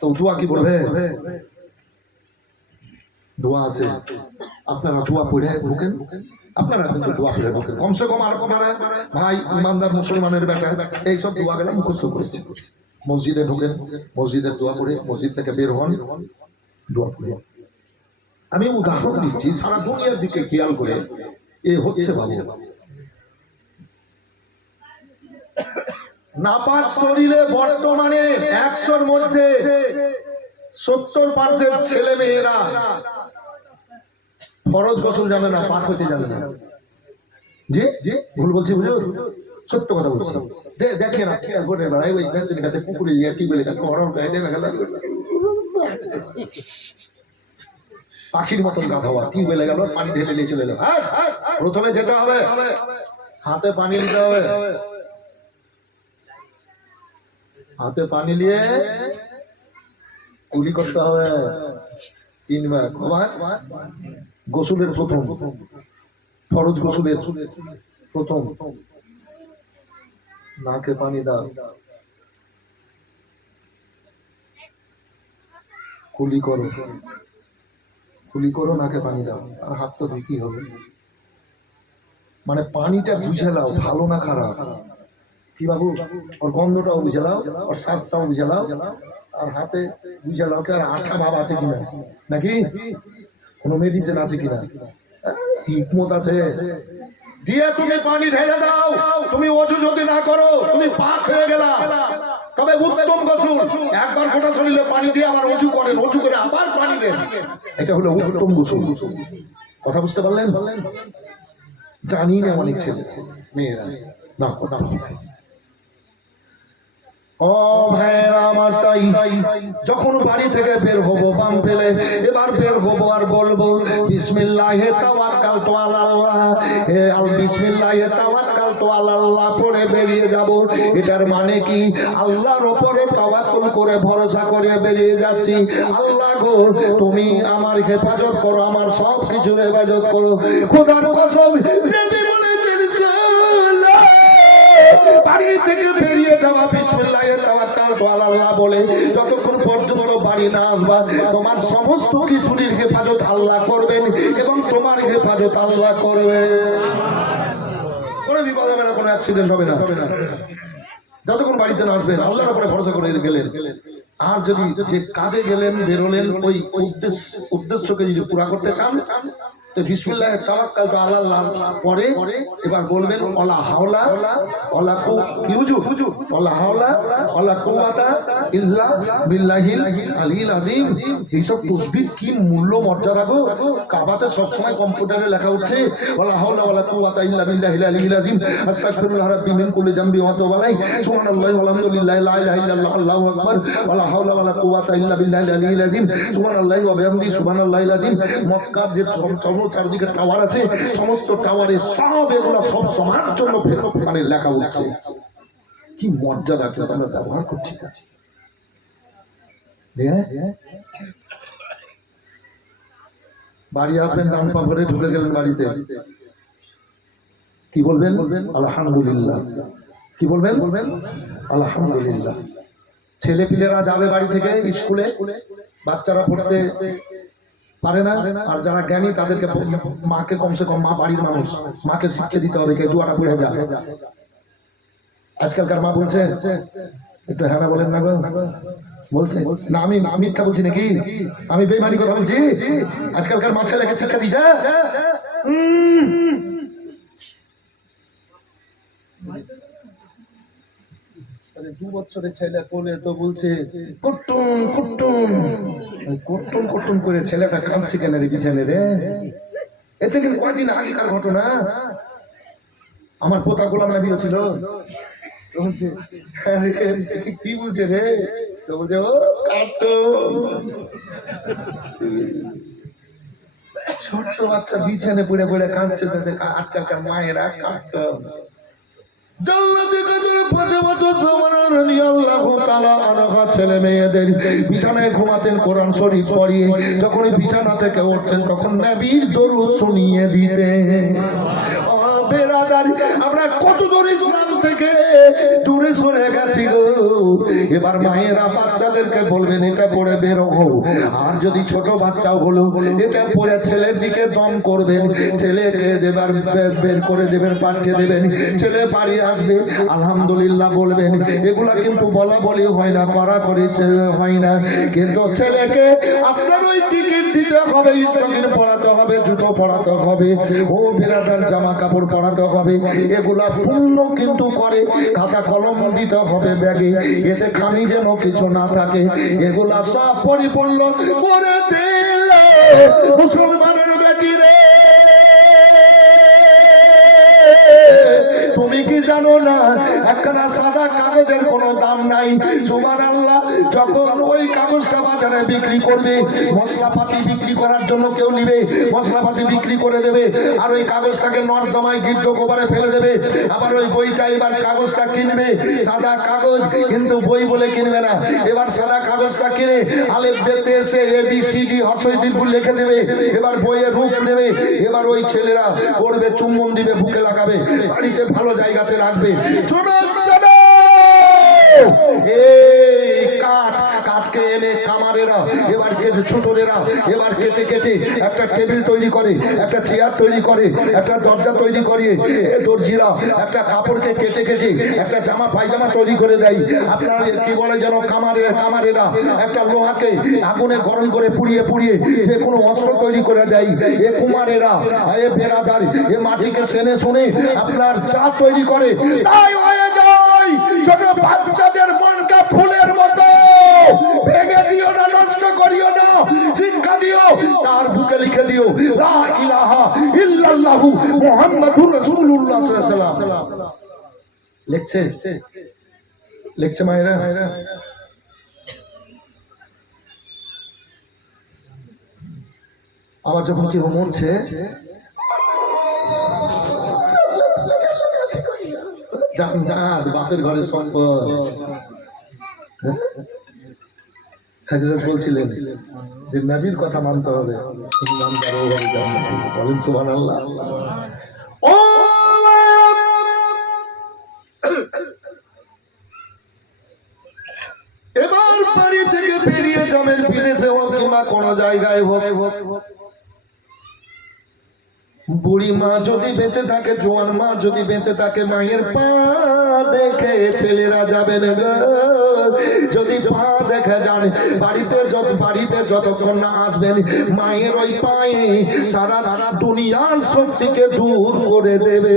তো দোয়া কি পড়বে? দোয়া আছে, আপনারা দোয়া পড়ে ঢোকেন, আপনারা কিন্তু দোয়া পড়ে ঢোকেন, কমসে কম আর আপনারা ভাই ইমানদার মুসলমানের ব্যাপার এইসব দোয়া গেলে মুখস্থ করেছে। মসজিদে ঢোকেন, মসজিদের দোয়া পড়ে মসজিদ থেকে বের হন, দোয়া পড়ে। আমি উদাহরণ দিচ্ছি, সারা দুনিয়ার দিকে খেয়াল করে এ হচ্ছে বাবু। নাপাক শরীরে বর্তমানে 100-র মধ্যে 70% ছেলে মেয়েরা ফরজ গোসল জানে না, পাক হইতে জানে না। জি জি ভুল বলছি হুজুর? সত্য কথা বলছি। দেখে না খেয়াল করে বেড়াই, ওই মেশিনের কাছে পুকুরে গিয়ে টিউবওয়েলের কাছে পাখির মতন গাধা হওয়া, টিউবওয়েলে গেল পানি ঢেলে নিয়ে চলে এলো। প্রথমে যেতে হবে, হাতে পানি নিতে হবে, হাতে পানি নিয়ে কুলি করতে হবে 3 বার। গোসলের প্রথম, ফরজ গোসলের প্রথম, নাকে পানি দাও, কুলি করো, কুলি করো, নাকে পানি দাও, আর হাত তো দিতেই হবে। মানে পানিটা বুঝে নাও ভালো না খারাপ, কি বাবু? ওর গন্ধটাও বুঝে নাও, ওর স্বাদটাও বুঝে নাও, আর হাতে বুঝে নাও কি আর আঠা ভাব আছে কিনা, নাকি কোনো মেডিসিন আছে কিনা, হিকমত আছে। দিয়ে তুমি পানি ঢেলে দাও। তুমি অজু যদি না করো তুমি পাক হয়ে গেলা। তবে উত্তম গোসল, একবার গোটা শরীরে পানি দিয়ে আবার অজু করেন, অজু করে আবার পানি দেন, এটা হলো উত্তম গোসল। কথা বুঝতে পারলেন? জানি না অনেক ছেলে মেয়েরা না। ও ভাইরা আমার, তাই যখন বাড়ি থেকে বের হব বাম ফেলে, এবার বের হব আর বলবো বিসমিল্লাহে তাওয়াক্কালতু আলাল্লাহ, হে আল বিসমিল্লাহে তাওয়াক্কালতু আলাল্লাহ পড়ে বেরিয়ে যাব। এটার মানে কি? আল্লাহর উপরে তাওয়াক্কুল করে ভরসা করে বেরিয়ে যাচ্ছি। আল্লাহ গো তুমি আমার হেফাজত করো, আমার সব কিছুর হেফাজত করো। খোদার কসম নবী বলেছেন বাড়ি থেকে বেরিয়ে যাওয়া বিসমিল্লাহে তাওয়াক্কালতু আলাল্লাহ বলে যতক্ষণ পর্যন্ত বাড়ি না আসবা, তোমার সমস্ত কিছুর হেফাজত আল্লাহ করবেন এবং তোমার হেফাজত আল্লাহ করবে। কোনো বিপদ হবে না, কোনো অ্যাক্সিডেন্ট হবে না। যতক্ষণ বাড়িতে না আসবেন আল্লাহর উপরে ভরসা করে গেলেন। আর যদি যে কাজে গেলেন বেরোলেন ওই উদ্দেশ্যকে যদি পুরা করতে চান, তো বিসমিল্লাহে তাওয়াক্কালতু আলাল্লাহ পরে এবার বলবেন ওয়ালা হাওলা ওয়ালা ওয়ালা হাওলা ওয়ালা কুওয়াতা ইল্লা বিল্লাহিল আলিয়্যিল আযীম। এইসব তাসবিহ কি মূল্য মর্যাদা গো! কাবাতে সব সময় কম্পিউটারে লেখা উঠছে ওয়ালা হাওলা ওয়ালা কুওয়াতা ইল্লা বিল্লাহিল আলিয়্যিল আযীম, আস্তাগফিরুল্লাহ রাব্বি মিন কুল্লি যামবি ওয়া আতুবু আলাইহি, সুবহানাল্লাহি ওয়া আলহামদুলিল্লাহি লা ইলাহা ইল্লাল্লাহ আল্লাহু আকবার, ওয়ালা হাওলা ওয়ালা কুওয়াতা ইল্লা বিল্লাহিল আলিয়্যিল আযীম, সুবহানাল্লাহি ওয়া বিহামদিহি সুবহানাল্লাহিল আযীম। মক্কার যে চারদিকে টাওয়ার আছে, সমস্ত টাওয়ারে সব এগুলো সব সমার জন্য মানে লেখা উঠছে। কি মর্যাদা আমরা ব্যবহার করছি। বাড়ি আসবেন, ডান পা ভরে ঢুকে গেলেন বাড়িতে, কি বলবেন? আলহামদুলিল্লাহ। কি বলবেন? আলহামদুলিল্লাহ। ছেলে পিলেরা যাবে বাড়ি থেকে স্কুলে, বাচ্চারা পড়তে পারে না, আর যারা জ্ঞানী তাদেরকে মাকে কমসে কম, মা বাড়ির মানুষ, মাকে শিক্ষা দিতে হবে, কে দুয়াটা পড়ে যা। আজকালকার মা বলছে, একটু হ্যাঁ বলেন না গো, বলছে না, আমি মিথ্যা বলছি নাকি? আমি বেঈমানি কথা বলছি? আজকালকার মা ছেলেকে শিক্ষা দিছে। 2 বছরের ছেলে কোলে তো বলছে কুটুম কুটুম কুটুম কুটুম করে, ছেলেটা কাঁদছে কেন রে বিছানে রে? এতে কিন্তু কয়দিন আগেকার ঘটনা। আমার পোতা গোলাম নবী ছিল, বলছে কি বলছে রে? তো বলছে ও কাটুম। ছোট ছোট্ট বাচ্চা বিছানে পড়ে পড়ে কাঁদছে, তাদের আজকালকার মায়েরা কাঁদতে ছেলে মেয়েদের বিছানায় ঘুমাতেন, কোরআন শরীফ পড়িয়ে যখন বিছানা থেকে উঠতেন তখন নবীর দরুদ শুনিয়ে দিতেন। আমরা কত দূর ইসলাম থেকে দূরে সরে গেছি গো। এবার মায়েরা বাচ্চাদেরকে বলবেন এটা পড়ে বের হও, আর যদি ছোট বাচ্চাও হলো এটা পড়ে ছেলের দিকে দম করবেন, ছেলেকে এবার বের করে দেবেন, পাঠিয়ে দেবেন, ছেলে বাড়ি আসবে আলহামদুলিল্লাহ বলবেন। এগুলা কিন্তু বলা বলি হয় না, করা করে হয় না, কিন্তু ছেলেকে আপনার ওই টিকিট দিতে হবে, স্টকিং পড়াতে হবে, জুতো পড়াতে হবে, ও বিরাদার জামা কাপড় পড়াতে হবে। এগুলা পূর্ণ কিন্তু করে, খাতা কলম দিতে হবে ব্যাগে, এতে খামি যেন কিছু না থাকে। এগুলা সব পরিপূর্ণ করে দিল মুসলমানের বেটি রে। তুমি কি জানো না একখানা সাদা কাগজের কোনো দাম নাই? সুবহানাল্লাহ। যখন ওই কাগজটা বাজারে বিক্রি করবে, মশলাপাতি বিক্রি করার জন্য কেউ নিবে, মশলাপাতি বিক্রি করে দেবে, আর ওই কাগজটাকে নর্দমায় গিদ্দ গোবরে ফেলে দেবে। আবার ওই বইটা এবার কাগজটা কিনবে, সাদা কাগজ, কিন্তু বই বলে কিনবে না। এবার সাদা কাগজটা কিনে আলেফ বেতে এসে ABCD হর্ষই দীর্ঘ লিখে দেবে। এবার বইয়ের রূপ নেবে, এবার ওই ছেলেরা পড়বে, চুম্বন দিবে, বুকে লাগাবে, বাড়িতে ভালো জায়গাতে রাখবে। কাঠকে এনে কামারেরা এবার কেটে, ছোটরা এবার কেটে কেটে একটা টেবিল তৈরি করে, একটা চেয়ার তৈরি করে, একটা দরজা তৈরি করে। দর্জিরা একটা কাপড়কে কেটে কেটে একটা জামা পায়জামা তৈরি করে দেয়। আপনার কি বলে যেন কামারেরা একটা লোহাকে আগুনে গরম করে পুড়িয়ে পুড়িয়ে যে কোনো অস্ত্র তৈরি করে দেয়। এ কুমারেরা, এ বেরাদার, এ মাটিকে সেনে শুনে আপনার চা তৈরি করে। তাই হয়ে যায় ছোট বাচ্চাদের মনটা ফুলের মতো, ভেঙে দিও না, নষ্ট করিও না, শিক্ষা দিও, তার বুকে লিখে দিও লা ইলাহা ইল্লাল্লাহু মুহাম্মাদুর রাসূলুল্লাহ সাল্লাল্লাহু আলাইহি ওয়াসাল্লাম। লিখছে মায়েরা। আবার যখন কেউ মরছে, বাপের ঘরে সম্পদ। হযরত বলছিলেন যে নবীর কথা মানতে হবে, বলেন সুবহানাল্লাহ। ও এবার বাড়ি থেকে বেরিয়ে যাবেন, বিদেশে হোক কিংবা কোনো জায়গায় হোক, বুড়ি মা যদি বেঁচে থাকে, জোয়ান মা যদি বেঁচে থাকে, মায়ের পা দেখে ছেলেরা যাবেন। যদি পা দেখে যান, বাড়িতে যতক্ষণ না আসবেন, মায়ের ওই পায়ে সারা দুনিয়ার শক্তিকে দূর করে দেবে।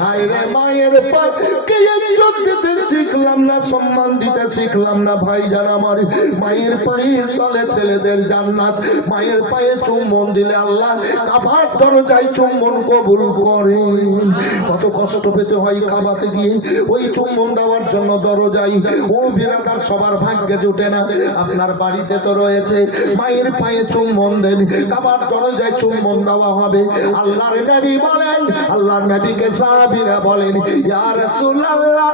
হায়রে মায়ের পাকে ইজ্জত দিতে শিখলাম না, সম্মান দিতে শিখলাম না ভাইজান আমার। মায়ের পায়ের তলে ছেলেদের জান্নাত। মায়ের পায়ে চুম্বন দিলে আল্লাহ কাবার দরজায় চুম্বন কবুল করেন। কত কষ্ট পেতে হয় কাবাতে গিয়ে ওই চুম্বন দেওয়ার জন্য দরজায়। ও বিরাদার, সবার ভাগ্যে জুটে না। আপনার বাড়িতে তো রয়েছে, মায়ের পায়ে চুম্বন দেন, কাবার দরজায় চুম্বন দেওয়া হবে। আল্লাহর নবী বলেন, আল্লাহর নবীকে সাহাবীরা বলেন, ইয়া রাসূলুল্লাহ,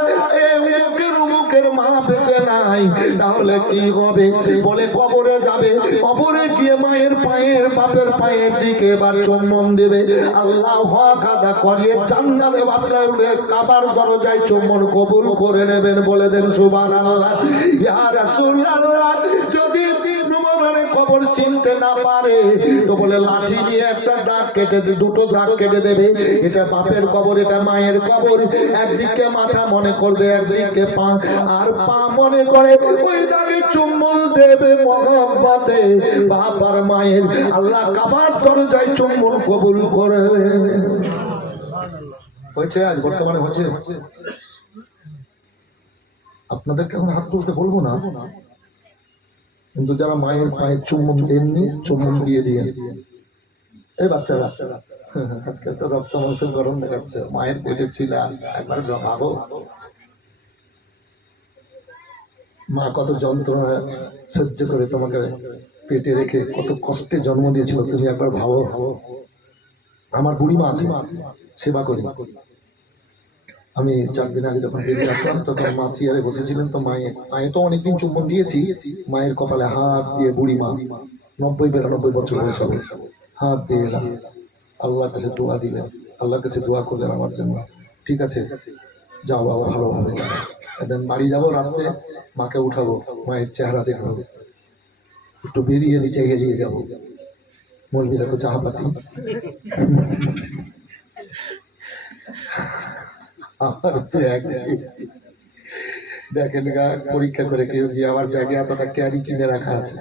মুখের মা বেঁচে নাই, তাহলে কি হবে? বলে কবরে যাবে, কবরে গিয়ে মায়ের পায়ের, বাপের পায়ের দিকে এবার চুম্বন দেবে। আল্লাহ হক আদা করিয়ে জান্নাতে আপনার কাবার দরজায় চুম্বন কবুল করে নেবেন। বলে দেন সুবহানাল্লাহ। ইয়া রাসূলুল্লাহ, যদি কবর চিনতে না পারে তো বলে লাঠি নিয়ে একটা দাগ কেটে, দুটো দাগ কেটে দেবে। এটা বাপের কবর, এটা মায়ের কবর। একদিকে মাথা মনে করবে, একদিকে পা, আর পা মনে করে ওই দাগে চুম্বন দেবে মহব্বতে বাপ আর মায়ের। আল্লাহ কাবার দরজায় চুম্বন কবুল করে। হয়েছে, আজ বর্তমানে হচ্ছে। আপনাদেরকে এখন হাত তুলতে বলবো না, কিন্তু যারা মায়ের পায়ে চুম্বন দেননি, চুম্বন দিয়ে দিয়ে। এই বাচ্চারা আজকে তো রক্ত মাংসের গরম দেখাচ্ছে, মায়ের পেটে ছিল একবার ভাবো, মা কত যন্ত্রণা সহ্য করে তোমাকে পেটে রেখে কত কষ্টে জন্ম দিয়েছিল, তুমি একবার ভাবো। আমার বুড়িমা আছে, সেবা করি। আমি 4 দিন আগে যখন বেরিয়ে আসলাম তখন মা চেয়ারে বসেছিলেন, তো মায়ে তো অনেকদিন চুম্বন দিয়েছি, মায়ের কপালে হাত দিয়ে, বুড়িমা 90-92 বছর বয়স হবে, হাত দিয়ে এলাম, আল্লাহর কাছে দোয়া দিলেন, আল্লাহর কাছে দোয়া করলেন আমার জন্য। ঠিক আছে, যাও বাবা, ভালোভাবে যাও। একদিন বাড়ি যাবো, রাত্রে মাকে উঠাবো, মায়ের চেহারা দেখবো, একটু বেরিয়ে নিচে এগিয়ে যাবো, মলবিরা তো চাহা পাতি। দেখেন গা, পরীক্ষা করে কেউ গিয়ে আমার ব্যাগে এতটা ক্যারি কিনে রাখা আছে।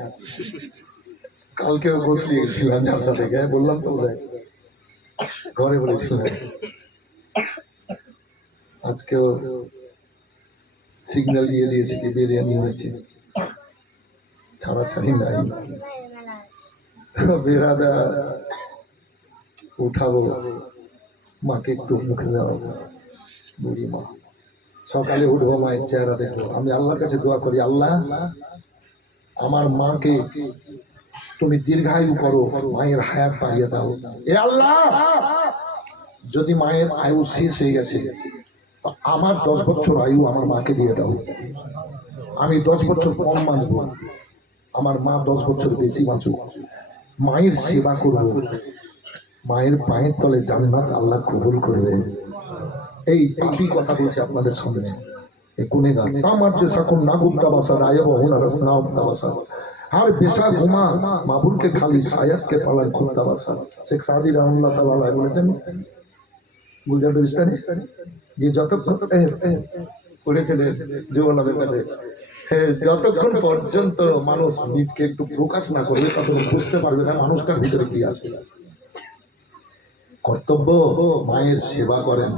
কালকেও গোসলি গেছিলাম জালসা থেকে, বললাম তো ঘরে বলেছিলাম, আজকেও সিগন্যাল দিয়ে দিয়েছি কি বিরিয়ানি হয়েছে, ছাড়াছাড়ি নাই। বেরাদা উঠাবো, মাকে একটু মুখে দেওয়া, বুড়ি মা। সকালে উঠবো, মায়ের চেহারা দেখবো। আমি আল্লাহর কাছে দোয়া করি, আল্লাহ আমার মাকে তুমি দীর্ঘায়ু করো, মায়ের হায়াত বাড়িয়ে দাও। এ আল্লাহ, যদি মায়ের আয়ু শেষ হয়ে গেছে, আমার 10 বছর আয়ু আমার মাকে দিয়ে দাও। আমি 10 বছর কম বাঁচবো, আমার মা 10 বছর বেশি বাঁচুক। মায়ের সেবা করব, মায়ের পায়ের তলে জান্নাত আল্লাহ কবুল করবে। এই পাপি কথা বলছে আপনাদের সামনে। এই গুনেগার আমার দেশা কোন নাগুপ্তা বাসা রায়ব হোনা রসনা উক্তা বাসা हर बेशा घुमा माबुल के खाली सायत के पालन खुलता बासा। शेख सादी रहमतुल्लाह ताआला বলেছেন, বুঝলেন তো বিস্তারে, যে যতক্ষণ করেছিলেন জীবনের কাছে, যতক্ষণ পর্যন্ত মানুষ নিজকে একটু প্রকাশ না করবে ততক্ষণ বুঝতে পারবে না মানুষটার ভিতরে কি আছে। কর্তব্য মায়ের সেবা করেন।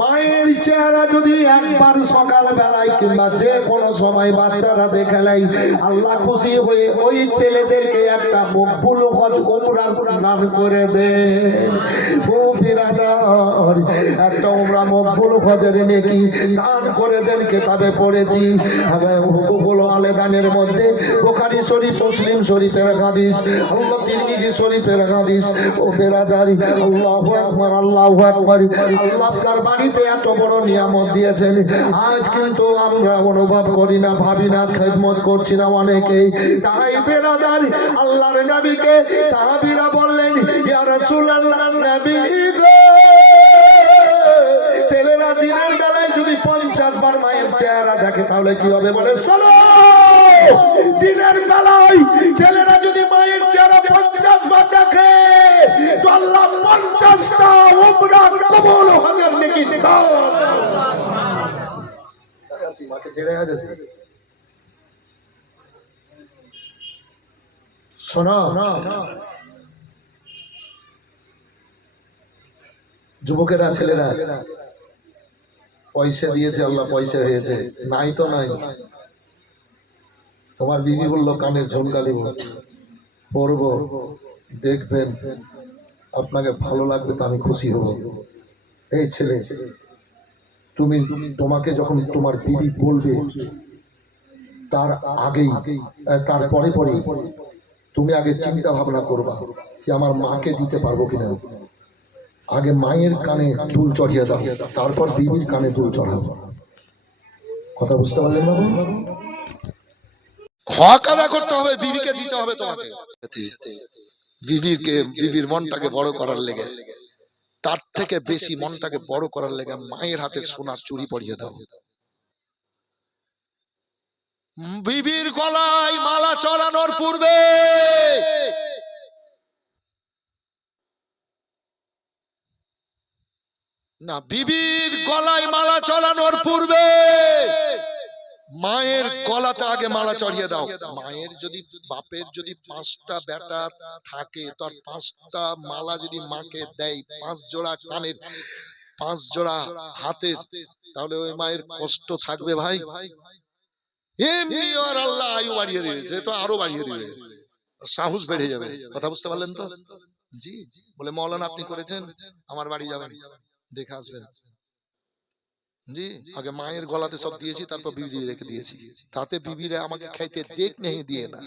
মায়ের চেহারা যদি একবার সকাল বেলায় কিংবা যে কোনো সময় বাচ্চারা দেখে নেয়, আল্লাহ খুশি হয়ে ওই ছেলেদেরকে একটা মকবুল হজ উমরার দান করে দেন। ও বিরাদার, একটা উমরা মকবুল হজের নেকি দান করে দেন। কিতাবে পড়েছি হুকুকুল আলেদানের মধ্যে বুখারী শরীফ, মুসলিম শরীফের হাদিস, আল্লাহ তিরমিজি শরীফের হাদিস। ও বিরাদার, আল্লাহু আকবার, আল্লাহু আকবার। আল্লাহ আপনার বাড়িতে এত বড় নিয়ামত দিয়েছেন, আজ কিন্তু আমরা অনুভব করি না, ভাবি না, খেদমত করছি না অনেকেই। তাই বিরাদার, আল্লাহর নবীকে সাহাবীরা বললেন, ইয়া রাসূলুল্লাহ, নবী গো, ছেলেরা দিনের বেলায় যদি 50 বার মায়ের চেহারা দেখে তাহলে কি হবে? বলে চলো, দিনের বেলায় ছেলেরা যদি মায়ের চেহারা 50 বার দেখে তো আল্লাহ 50টা উমরা কবুল হজের নেকি দাও। মাকে ছেড়ে আছে, শোনো যুবকেরা, ছেলেরা, পয়সা দিয়েছে আল্লাহ, পয়সা হয়েছে, নাই তো নাই। তোমার বিবি বললো কানের ঝুমকা দিব, পরবো, দেখবেন আপনাকে ভালো লাগবে তো আমি খুশি হব। এই ছেলে, তোমাকে যখন তোমার বিবি বলবে তার আগেই, তারপরে পরে তুমি আগে চিন্তা ভাবনা করবা কি আমার মাকে দিতে পারবো কিনা। আগে মায়ের কানে দুল চড়িয়ে দাও, তারপর বিবির কানে দুল চড়াবো। কথা বুঝতে পারলেন বাবু? হক আদা করতে হবে, বিবিকে দিতে হবে তোমাকে। বিবির মনটাকে বড় করার লেগে, তার থেকে বেশি মনটাকে বড় করার লেগে মায়ের হাতে সোনার চুড়ি পরিয়ে দাও। বিবির গলায় মালা চড়ানোর পূর্বে না, বিবির গলায় মালা চড়ানোর পূর্বে মায়ের গলাতে আগে মালা চড়িয়ে দাও। মায়ের যদি, বাপের যদি 5টা বেটা থাকে, তার 5টা মালা যদি মাকে দেয়, 5 জোড়া কানের, 5 জোড়া হাতের, তাহলে ওই মায়ের কষ্ট থাকবে ভাই? এমনি আর আল্লাহ আয়ু বাড়িয়ে দিয়েছে, তো আরো বাড়িয়ে দিবে, সাহস বেড়ে যাবে। কথা বুঝতে পারলেন তো? জি, বলে মৌলানা আপনি করেছেন, আমার বাড়ি যাবেন, দেখে আসবেন। জি, আগে মায়ের গলাতে সব দিয়েছি, তারপর বিবি রেখে দিয়েছি, তাতে বিবিরা আমাকে খাইতে দেখ নেই দিয়ে না।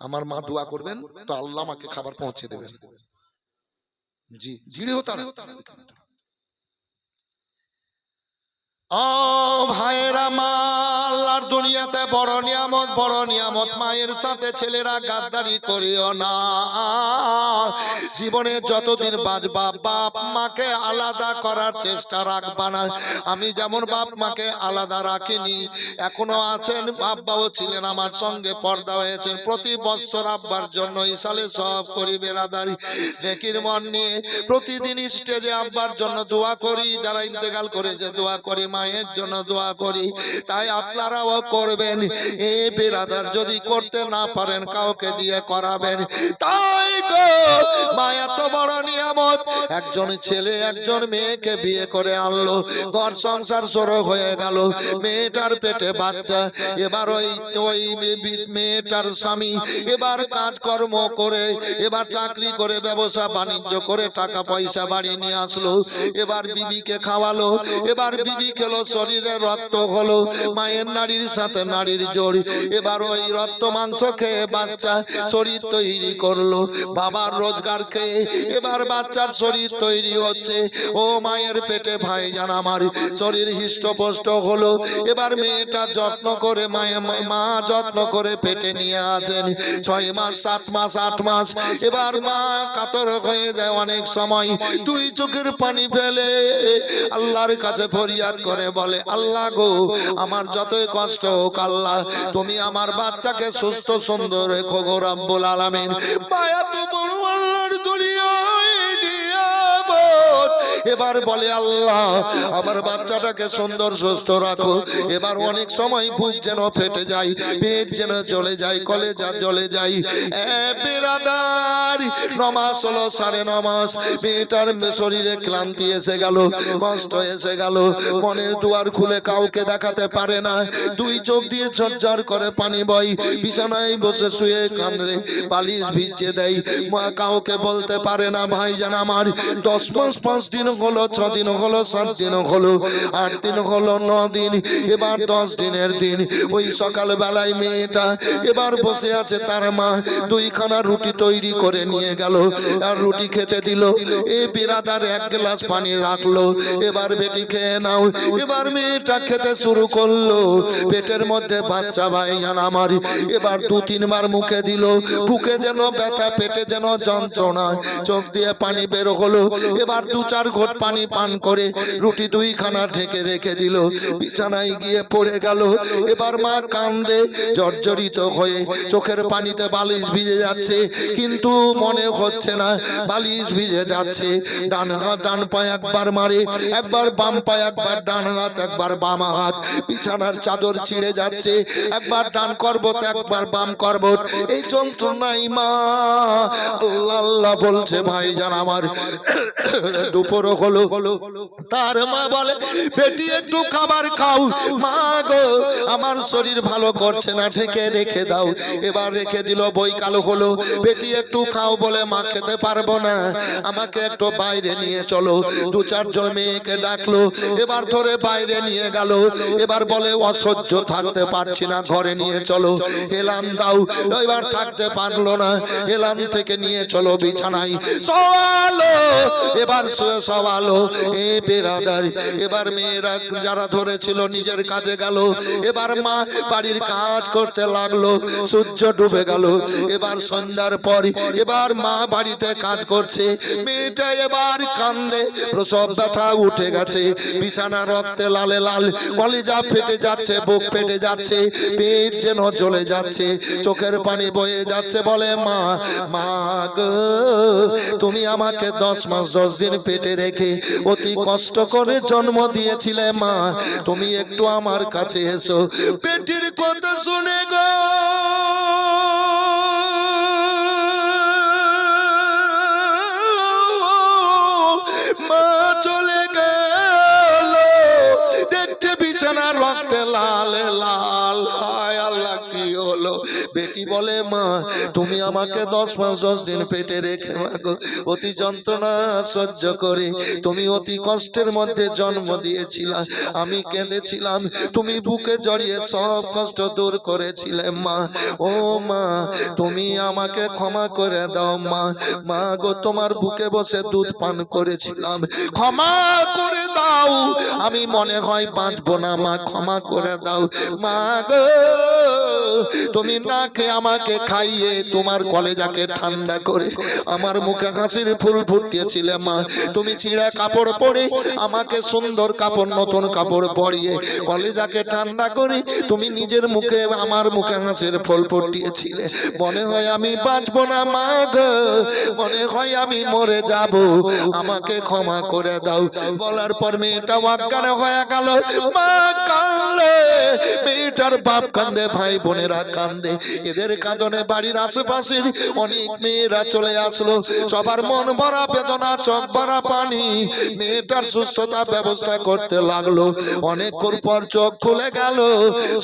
আমার মা দোয়া করবেন তো আল্লাহ আমাকে খাবার পৌঁছে দেবেন। জি জিড়ে হতা ও ভাইরা, মা আল্লাহর দুনিয়াতে বড় নিয়ামত। মায়ের সাথে ছেলেরা গাদ্দারি করিও না। জীবনে যতদিন বাঁচবা বাপ মাকে আলাদা করার চেষ্টা রাখবা না। আমি যেমন বাপ মাকে আলাদা রাখিনি, এখনো আছেন, আব্বাও ছিলেন আমার সঙ্গে, পর্দা হয়েছেন। প্রতি বছর আব্বার জন্য ইসালে সব করি বেরাদারি নেকির মন নিয়ে প্রতিদিন স্টেজে আব্বার জন্য দোয়া করি, যারা ইন্তেকাল করেছে দোয়া করি, মায়ের জন্য দোয়া করি। তাই আপনারাও করবেন। এ বেরাদার যদি করতে না পারেন কাউকে দিয়ে করাবেন। তাই গো মা এত বড় নিয়ামত, একজন ছেলে একজন মেয়েকে বিয়ে করে আনলো, ঘর সংসার শুরু হয়ে গেল, মেয়েটার পেটে বাচ্চা। এবার ওই মেয়েটার স্বামী এবার কাজকর্ম করে, এবার চাকরি করে, ব্যবসা বাণিজ্য করে টাকা পয়সা বাড়ি নিয়ে আসলো। এবার বিবিকে খাওয়ালো, এবার বিবি খেলো, শরীরে রক্ত হলো, মায়ের নারীর সাথে নারীর জোর। এবার ওই রক্ত মাংস খেয়ে বাচ্চা শরীর তৈরি করলো, বাবার রোজগার খেয়ে এবার বাচ্চার শরীর তৈরি হচ্ছে। ও মায়ের পেটে ভাইজান আমার শরীর হৃষ্টপুষ্ট হলো। এবার মেয়েটা যত্ন করে মা যত্ন করে পেটে নিয়ে আসেন 6 মাস 7 মাস 8 মাস। এবার মা কাতর হয়ে যায়, অনেক সময় দুই চোখের পানি ফেলে আল্লাহর কাছে ফরিয়াদ করে বলে, আল্লাহ গো আমার যতই কষ্ট হোক আল্লাহ তুমি আমার বাচ্চাকে সুস্থ সুন্দর রেখো গো রব্বুল আলামিন। মায়া তো বড় আল্লাহর দুনিয়ায় নিয়ামত। এবার বলে আল্লাহ আমার বাচ্চাটাকে সুন্দর সুস্থ রাখো। এবার অনেক সময় বুক যেন ফেটে যায়, পেট যেন জ্বলে যায়, কলেজা জ্বলে যায়। বেরাদার 9 মাস হলো, 9.5 মাস, মেয়েটার শরীরে ক্লান্তি এসে গেল, কষ্ট এসে গেল, মনের দুয়ার খুলে কাউকে দেখাতে পারে না, দুই চোখ দিয়ে ঝরঝর করে পানি বয়, বিছানায় বসে শুয়ে কাঁদে, বালিশ ভিজিয়ে দেয়, কাউকে বলতে পারে না। ভাইজান আমার 10 মাস 5 দিন হলো, 6 দিন হলো, 7 দিন হলো, 8 দিন হলো, 9 দিন, এবার 10 দিনের দিন। ওই সকাল বেলায় মেয়েটা এবার বসে আছে, তার মা 2খানা রুটি তৈরি করে নিয়ে গেল, আর রুটি খেতে দিল। এই বিরাদার 1 গ্লাস পানি রাখলো, এবার বেটি খেয়ে নাও। এবার মেয়েটা খেতে শুরু করলো, পেটের মধ্যে বাচ্চা ভাইজান আমার। এবার 2-3 বার মুখে দিল, বুকে যেন ব্যথা, পেটে যেন যন্ত্রণা, চোখ দিয়ে পানি বের হলো। এবার 2-4 ঘট পানি পান করে রুটি 2খানা ঢেকে রেখে দিল, বিছানায় গিয়ে পড়ে গেল। এবার মা কান্দে জর্জরিত হয়ে, চোখের পানিতে বালিশ ভিজে যাচ্ছে, কিন্তু মনে হচ্ছে না বালিশ ভিজে যাচ্ছে। ডান হাত ডান পায়ে একবার মারে, একবার বাম পায়ে, একবার ডান হাত, একবার বাম হাত। বিছানার চাদর ছিঁড়ে যাচ্ছে, একবার ডান করবত, একবার বাম করবত। এই যন্ত্রণাই মা আল্লাহ আল্লাহ বলছে। ভাইজান আমার দুপুর হলো, তার মা বলে, বেটি একটু খাবার খাও। মা গো আমার শরীর ভালো করছে না, ঢেকে রেখে দাও। এবার রেখে দিল, বই কালো হলো। বেটি একটু খাও বলে, মা খেতে পারবো না, আমাকে একটু বাইরে নিয়ে চলো। 2-4 জন মেয়েকে ডাকলো, এবার ধরে বাইরে নিয়ে গেল। এবার বলে, অসহ্য থাকতে পারছি না, ঘরে নিয়ে চলো। এলান দাও, এবার থাকতে পারলো না, এলান থেকে নিয়ে চলো বিছানায় শোয়ালো। এবার শুয়ে শোয়ালো। এ বেরাদার, এবার মেয়েরা যারা ধরেছিল নিজের কাজে গেল। এবার মা বাড়ির কাজ করতে লাগলো, সূর্য ডুবে গেল। এবার সন্ধ্যার পর এবার মা বাড়িতে কাজ করছে, মেয়েটা এবার কান্দে, প্রসব ব্যথা উঠে গেছে, বিছানা রক্তে লালে লাল, কলিজা ফেটে যাচ্ছে, বুক ফেটে যাচ্ছে, পেট যেন জ্বলে যাচ্ছে, চোখের পানি বয়ে যাচ্ছে। বলে, মা মা গো তুমি আমাকে 10 মাস 10 দিন পেটে রেখে অতি কষ্ট করে জন্ম দিয়েছিলে, মা তুমি একটু আমার কাছে এসো। পেটের কথা শুনে গো মা চলে গেল, দেখতে বিছানা রক্তে লাল লাল। হায় আল্লাহ কি হলো? বেটি বেটি বলে মা তুমি আমাকে 10 মাস 10 দিন পেটে রেখে মাগো অতি যন্ত্রণা সহ্য করে তুমি অতি কষ্টের মধ্যে জন্ম দিয়েছিলা, আমি কেঁদেছিলাম, তুমি বুকে জড়িয়ে সব কষ্ট দূর করেছিলে মা। ও মা তুমি আমাকে ক্ষমা করে দাও মা। মা গো তোমার বুকে বসে দুধ পান করেছিলাম, ক্ষমা করে দাও, আমি মনে হয় বাঁচবো না মা, ক্ষমা করে দাও মা গো। তুমি না খেয়ে আমাকে খাইয়ে তোমার কলেজাকে ঠান্ডা করে আমার মুখে হাসির ফুল ফুটিয়েছিলে মা। তুমি ছিঁড়া কাপড় পরে আমাকে সুন্দর কাপড় নতুন কাপড় পরিয়ে কলেজাকে ঠান্ডা করে তুমি নিজের মুখে আমার মুখে হাসির ফুল ফুটিয়েছিলে। মনে হয় আমি বাঁচবো না মা গো, মনে হয় আমি মরে যাব, আমাকে ক্ষমা করে দাও। বলার পর মেয়েটা অজ্ঞান হয়ে গেল। মা কাঁদলে, মেয়েটার বাপ কান্দে, ভাই বোনেরা কান্দে। এদের কাঁদনে বাড়ির আশেপাশের অনেক মেয়েরা চলে আসলো, সবার মন ভরা বেদনা, চোখ ভরা পানি। মেয়েটার সুস্থতা ব্যবস্থা করতে লাগলো। অনেকক্ষণ পর চোখ খুলে গেল,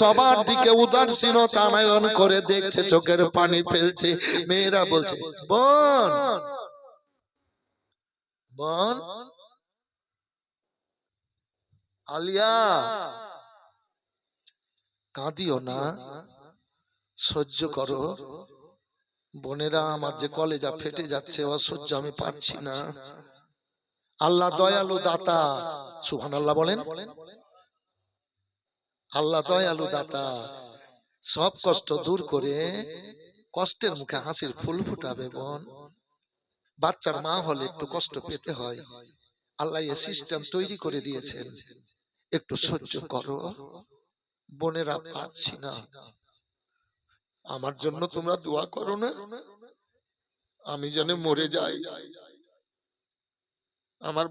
সবার দিকে উদাসীনতা নয়ন করে দেখছে, চোখের পানি ফেলছে। মেয়েরা বলছে বোন বোন আলিয়া কাঁদিও না, সহ্য করো। বোনেরা আমার যে কলেজা ফেটে যাচ্ছে, অসহ্য আমি পারছি না। আল্লাহ দয়ালু দাতা, সুবহানাল্লাহ বলেন। আল্লাহ দয়ালু দাতা, সব কষ্ট দূর করে কষ্টের মুখে হাসির ফুল ফুটাবে বোন। বাচ্চার মা হলে একটু কষ্ট পেতে হয়, আল্লাহ এই সিস্টেম তৈরি করে দিয়েছেন, একটু সহ্য করো। বোনেরা পারছি না, আমার জন্য তোমরা দোয়া করো না, আমি যেন মরে যাই, আমার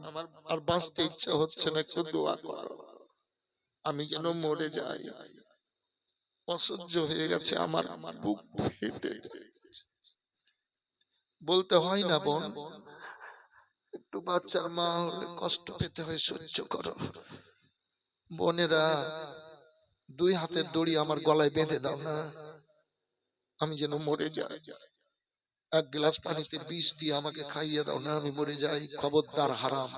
আর বাঁচতে ইচ্ছা হচ্ছে না, একটু দোয়া করো, আমি যেন মরে যাই। অসহ্য হয়ে গেছে আমার, বুক ফেটে বলতে হয় না বোন, একটু বাচ্চার মা হলে কষ্ট পেতে হয়, সহ্য করো। বোনেরা দুই হাতের দড়ি আমার গলায় বেঁধে দাও না, আমি যেন মরে যাই। এক গ্লাস পানিতে বিষ দিয়ে আমাকে খাইয়ে দাও না, আমি মরে যাই। খবরদার হারাম,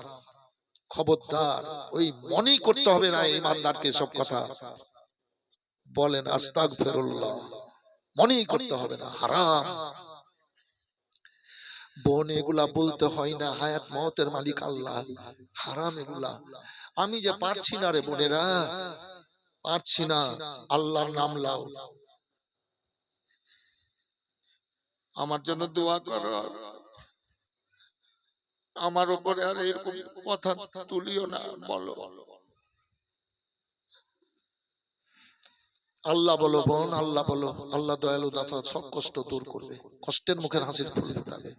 খবরদার। ওই মনেই করতে হবে না ইমানদারকে সব কথা বলেন, আস্তাগফিরুল্লাহ, মনেই করতে হবে না, হারাম। বোন এগুলা বলতে হয় না, হায়াত মওতের মালিক আল্লাহ, হারাম এগুলা। আমি যে পারছি না রে বোনেরা, পারছি না। আল্লাহর নাম লাও, আমার জন্য দোয়া করো, আমার উপরে আর এরকম কথা তুলিও না, বলো আল্লাহ বলো বোন, আল্লাহ বলো। আল্লাহ দয়ালু দাতা, সব কষ্ট দূর করবে, কষ্টের মুখের হাসির ফুল ফুটাবে।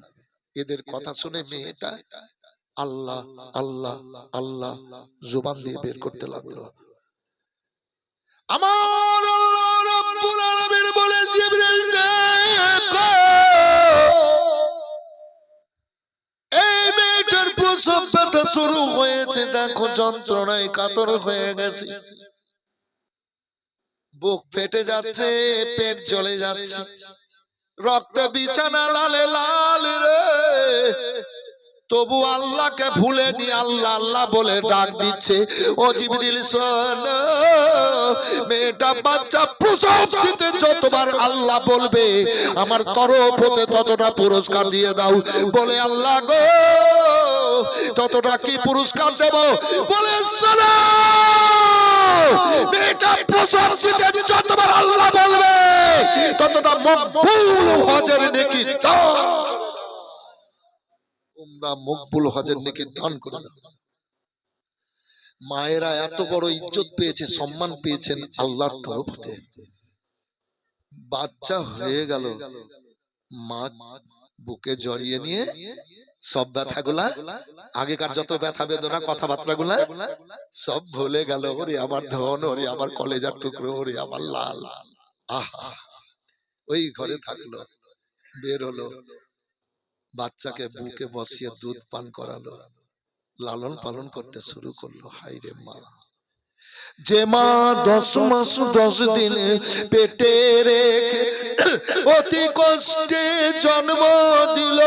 এদের কথা শুনে মেয়েটা আল্লাহ আল্লাহ আল্লাহ জবান দিয়ে বের করতে লাগলো। আমার আল্লাহ রাব্বুল আলামিন বলে, জিবরিল দেখো এই মেয়েটার প্রসব ব্যথা শুরু হয়েছে, দেখো যন্ত্রণায় কাতর হয়ে গেছে, বুক ফেটে যাচ্ছে, পেট জ্বলে যাচ্ছে, রক্ত বিছানা লালে লাল রে। তবু আল্লাহকে ভুলেনি, আল্লাহ আল্লাহ বলে ডাক দিচ্ছে। ও জিবরিল শোনো, মেয়েটা বাচ্চা প্রসব দিতে যতবার আল্লাহ বলবে আমার তরফ হতে ততটা পুরস্কার দিয়ে দাও। বলে আল্লাহ গো, ততটা কি পুরস্কার দেব? বলে শোনো, মেয়েটা প্রসব দিতে যতবার আল্লাহ বলবে ততটা মকবুল হজের নেকি দাও। তোমরা মকবুল হজের নেকি দান করে দাও। মায়েরা এত বড় ইজ্জত পেয়েছে, সম্মান পেয়েছেন আল্লাহর তরফ থেকে। বাচ্চা হয়ে গেল, মা বুকে জড়িয়ে নিয়ে সব ব্যথাগুলা, আগেকার যত ব্যথা বেদনা কথাবার্তা গুলা সব ভুলে গেল। ওরে আমার ধন, ওরে আমার কলেজার টুকরো, ওরে আমার লাল। আহা, ওই ঘরে থাকলো, বের হলো, বাচ্চাকে বুকে বসিয়ে দুধ পান করালো, লালন পালন করতে শুরু করলো। হাই রে মা, যে মা 10 মাস 10 দিন পেটে রেখে অতি কষ্টে জন্ম দিল,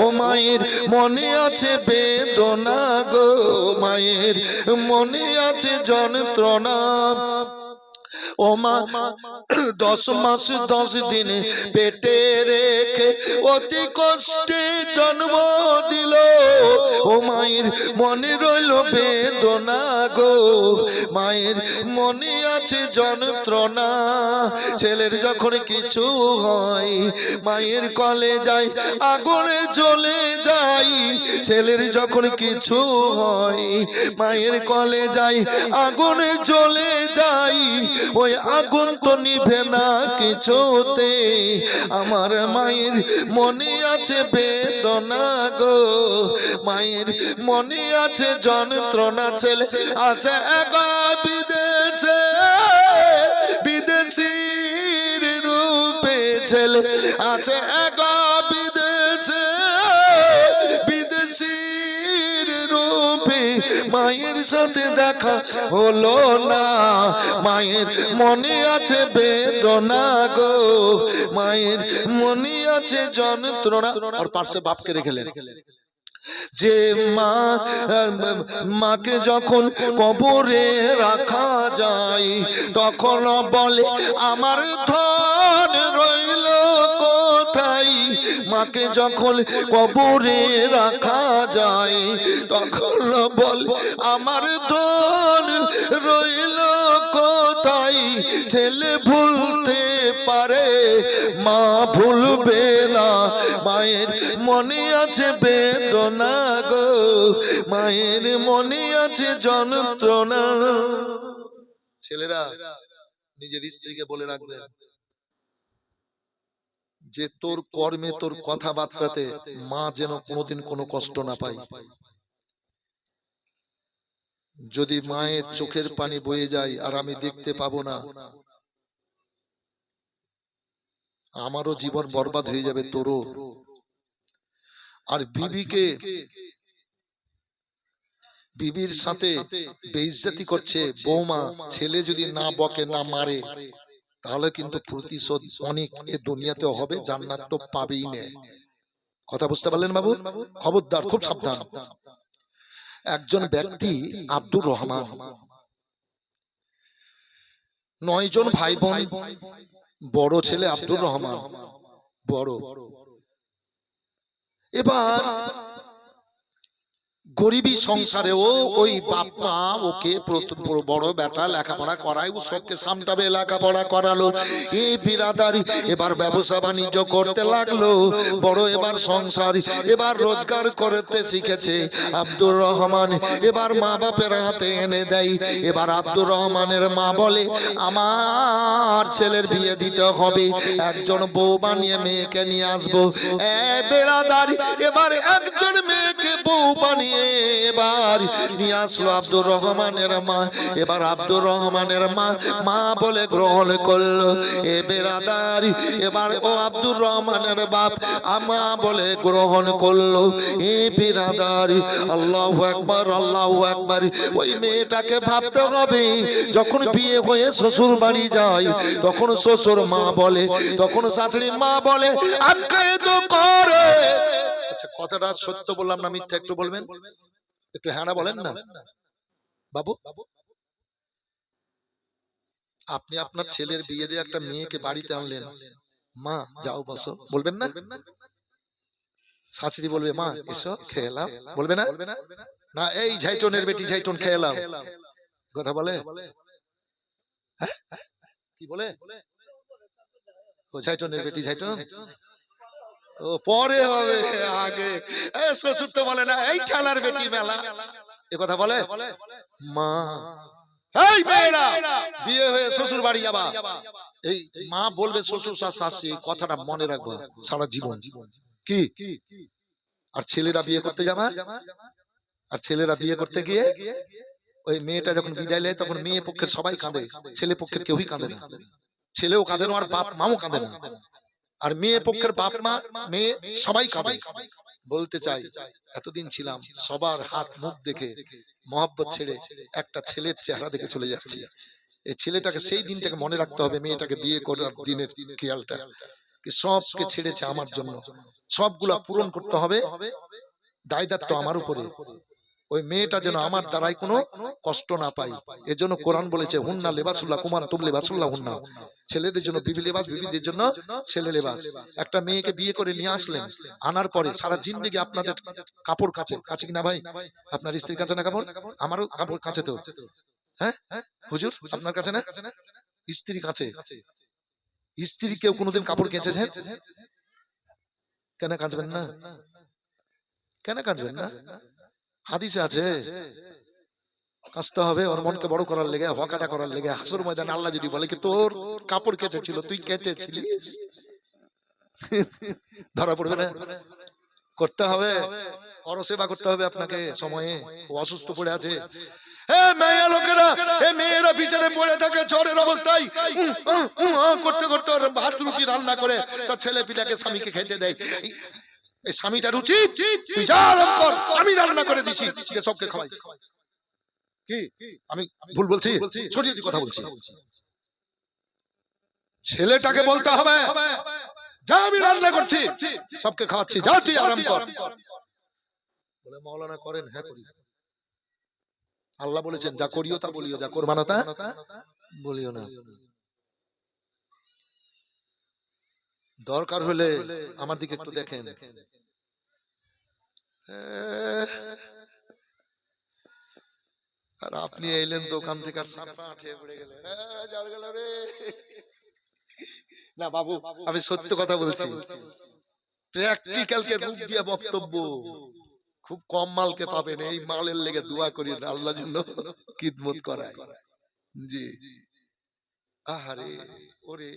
ও মায়ের মনে আছে বেদনা গো, মায়ের মনে আছে যন্ত্রণা। ও মা 10 মাস 10 দিন পেটে রেখে অতি কষ্টে জন্ম দিল, ও মায়ের মনে রইল বেদনা গো, মায়ের মনে আছে যন্ত্রণা। ছেলের যখন কিছু হয় মায়ের কলে যায় আগুনে জ্বলে যায়, ছেলের যখন কিছু হয় মায়ের কলে যায় আগুনে জ্বলে যায়, ওই আগুন তো নিভে না কিছুতে, আমার মায়ের মনে আছে বেদনা গো, মায়ের মনে আছে যন্ত্রণা। ছেলে আছে একা বিদেশে, বিদেশির রূপে ছেলে আছে একা বিদেশে, বিদেশির রূপে মায়ের সাথে দেখা হলো না, মায়ের মনে আছে বেদনা গো, মায়ের মনে আছে যন্ত্রণা। আর পাশে বাপকে রেখেলেন যে মা, মাকে যখন কবরে রাখা যায় তখন বলে আমার ধন রইল কোথায়, মাকে যখন কবরে রাখা যায় তখন বলে আমার ধন রইল কোথায়, ছেলে ভুলতে পারে মা ভুলবে না, মায়ের মনে আছে বেদনা গো, মায়ের মনে আছে যন্ত্রণা। ছেলেরা নিজের স্ত্রীকে বলে রাখবেন যে তোর কর্মে তোর কথাবার্তাতে মা যেন কোনোদিন কোনো কষ্ট না পায়। যদি মায়ের চোখের পানি বয়ে যায় আর আমি দেখতে পাবো না, আমারও জীবন বরবাদ হয়ে যাবে, তোরও। আর বিবিকে, বিবির সাথে বেইজ্জতি করছে বৌমা, ছেলে যদি না বকে না মারে তাহলে কিন্তু প্রতিশোধ অনেক এ দুনিয়াতে হবে, জান্নাত তো পাবেই না। কথা বুঝতে পারলেন বাবু? খবরদার, খুব সাবধান। একজন ব্যক্তি আব্দুর রহমান, 9 জন ভাই বোন, বড় ছেলে আব্দুর রহমান বড়। এবার গরিবী সংসারেও ওই বাপ মা ওকে বড় বেটা লেখাপড়া করায়, ও সবকে সামটাবে, লেখাপড়া করালো। এই বিরাদারি এবার ব্যবসা বাণিজ্য করতে লাগলো, বড় এবার সংসার এবার রোজগার করতে শিখেছে আব্দুর রহমান। এবার মা বাপের হাতে এনে দেয়। এবার আব্দুর রহমানের মা বলে আমার ছেলের বিয়ে দিতে হবে, একজন বউ বানিয়ে মেয়েকে নিয়ে আসবো। বিরাদারি এবার একজন মেয়েকে বউ বানিয়ে এবার নিয়ে আসলো আব্দুর রহমানের মা। এবার আব্দুর রহমানের মা বলে গ্রহণ করলো। এ বেরাদারি এবার ও আব্দুর রহমানের বাপ মা বলে গ্রহণ করলো। এ বেরাদারি আল্লাহু আকবার, আল্লাহু আকবার। ওই মেয়েটাকে ভাবতে হবে যখন বিয়ে হয়ে শ্বশুর বাড়ি যায় তখন শ্বশুর মা বলে, তখন শাশুড়ি মা বলে আখ্যায়িত করে। আচ্ছা, কথাটা সত্য বললাম না মিথ্যা একটু বলবেন, একটু হ্যাঁ না বলেন না বাবু। আপনি আপনার ছেলের বিয়ে দিয়ে একটা মেয়েকে বাড়িতে আনলেন, মা যাও বসো, বলবেন না? শাশুড়ি বলবে মা এসো খেলাম, বলবে না? না এই ঝাইটনের বেটি ঝাইটন খেলাম, কথা বলে? কি বলে? ও ঝাইটনের বেটি ঝাইটন, ও পরে হবে, আগে শ্বশুর তো বলে না এই ঠেলার বেটি মেলা, এ কথা বলে মা। এই মেয়েরা বিয়ে হয়ে শ্বশুর বাড়ি যাবা, এই মা বলবে শ্বশুর শাশুড়ি, কথাটা মনে রাখবো সারা জীবন। কি আর ছেলেরা বিয়ে করতে যাবা, আর ছেলেরা বিয়ে করতে গিয়ে ওই মেয়েটা যখন বিদায় নেয় তখন মেয়ে পক্ষের সবাই কাঁদে, ছেলে পক্ষের কেউই কাঁদে না। ছেলেও কাঁদে না আর বাপ মাও কাঁদে না, আর মেয়ে পক্ষের বাপ মা মেয়ে সবাই কাঁদে। বলতে চাই এতদিন ছিলাম সবার হাত মুখ দেখে মহব্বত ছেড়ে একটা ছেলের চেহারা দেখে চলে যাচ্ছি। এই ছেলেটাকে সেই দিনটাকে মনে রাখতে হবে, মেয়েটাকে বিয়ে করার দিনের খেয়ালটা, কি সবকে ছেড়েছে আমার জন্য, সবগুলা পূরণ করতে হবে, দায় দায়িত্ব আমার উপরে। ওই মেয়েটা যেন আমার দ্বারাই কোনো কষ্ট না পাই, এজন্য কোরআন বলেছে হুন্না লেবাসুল্লাহ কুমান তুম লেবাসুল্লাহ হুন্না, ছেলেদের জন্য বিবি লেবাস, বিবিদের জন্য ছেলে লেবাস। একটা মেয়েকে বিয়ে করে নিয়ে আসলেন, আনার পরে সারা জিন্দেগি আপনাদের কাপড় কাচে, কাছে কিনা ভাই? আপনার স্ত্রীর কাছে না কাপড়? আমারও কাপড় কাছে তো, হ্যাঁ হুজুর আপনার কাছে না? স্ত্রী কাছে। স্ত্রী কেউ কোনোদিন কাপড় কেচেছেন? কেন কাঁচবেন না? কেন কাঁচবেন না? হাদিসে আছে কাঁচতে হবে, ওর মনকে বড় করার লেগে, হকাদা করার লেগে। হাসর ময়দানে আল্লাহ যদি বলে কি তোর কাপড় কেচেছিল, তুই কেচেছিলিস, ধরা পড়বে না? করতে হবে, পরসেবা করতে হবে আপনাকে সময়ে। ও অসুস্থ পড়ে আছে, মেয়েরা বিছানে পড়ে থাকে জ্বরের অবস্থায়, করতে করতে ভাত রুটি রান্না করে ছেলে পিলাকে স্বামীকে খেতে দেয়। এই স্বামীটার উচিত তুই যা আরাম কর, আমি রান্না করে দিছি, সবকে খাওয়াই। কি আমি ভুল বলছি? সরিয়ে দি কথা বলছি। ছেলেটাকে বলতে হবে যা আমি রান্না করছি, সবকে খাওয়াচ্ছি, যা তুই আরাম কর। বলে মাওলানা করেন, হ্যাঁ করি। আল্লাহ বলেছেন যা করিও তা বলিও, যা করবা না তা বলিও না। দরকার হলে আমার দিকে একটু দেখেন, আর আপনি এলেন দোকান থেকে আর পড়ে গেলেন। না বাবু, আমি সত্য কথা বলছি, প্র্যাকটিক্যাল কে রূপ দিয়ে বক্তব্য। খুব কম মালকে পাবেন, এই মালের লেগে দোয়া করি আল্লাহ জন্য খিদমত করায়। জি আহারে ওরে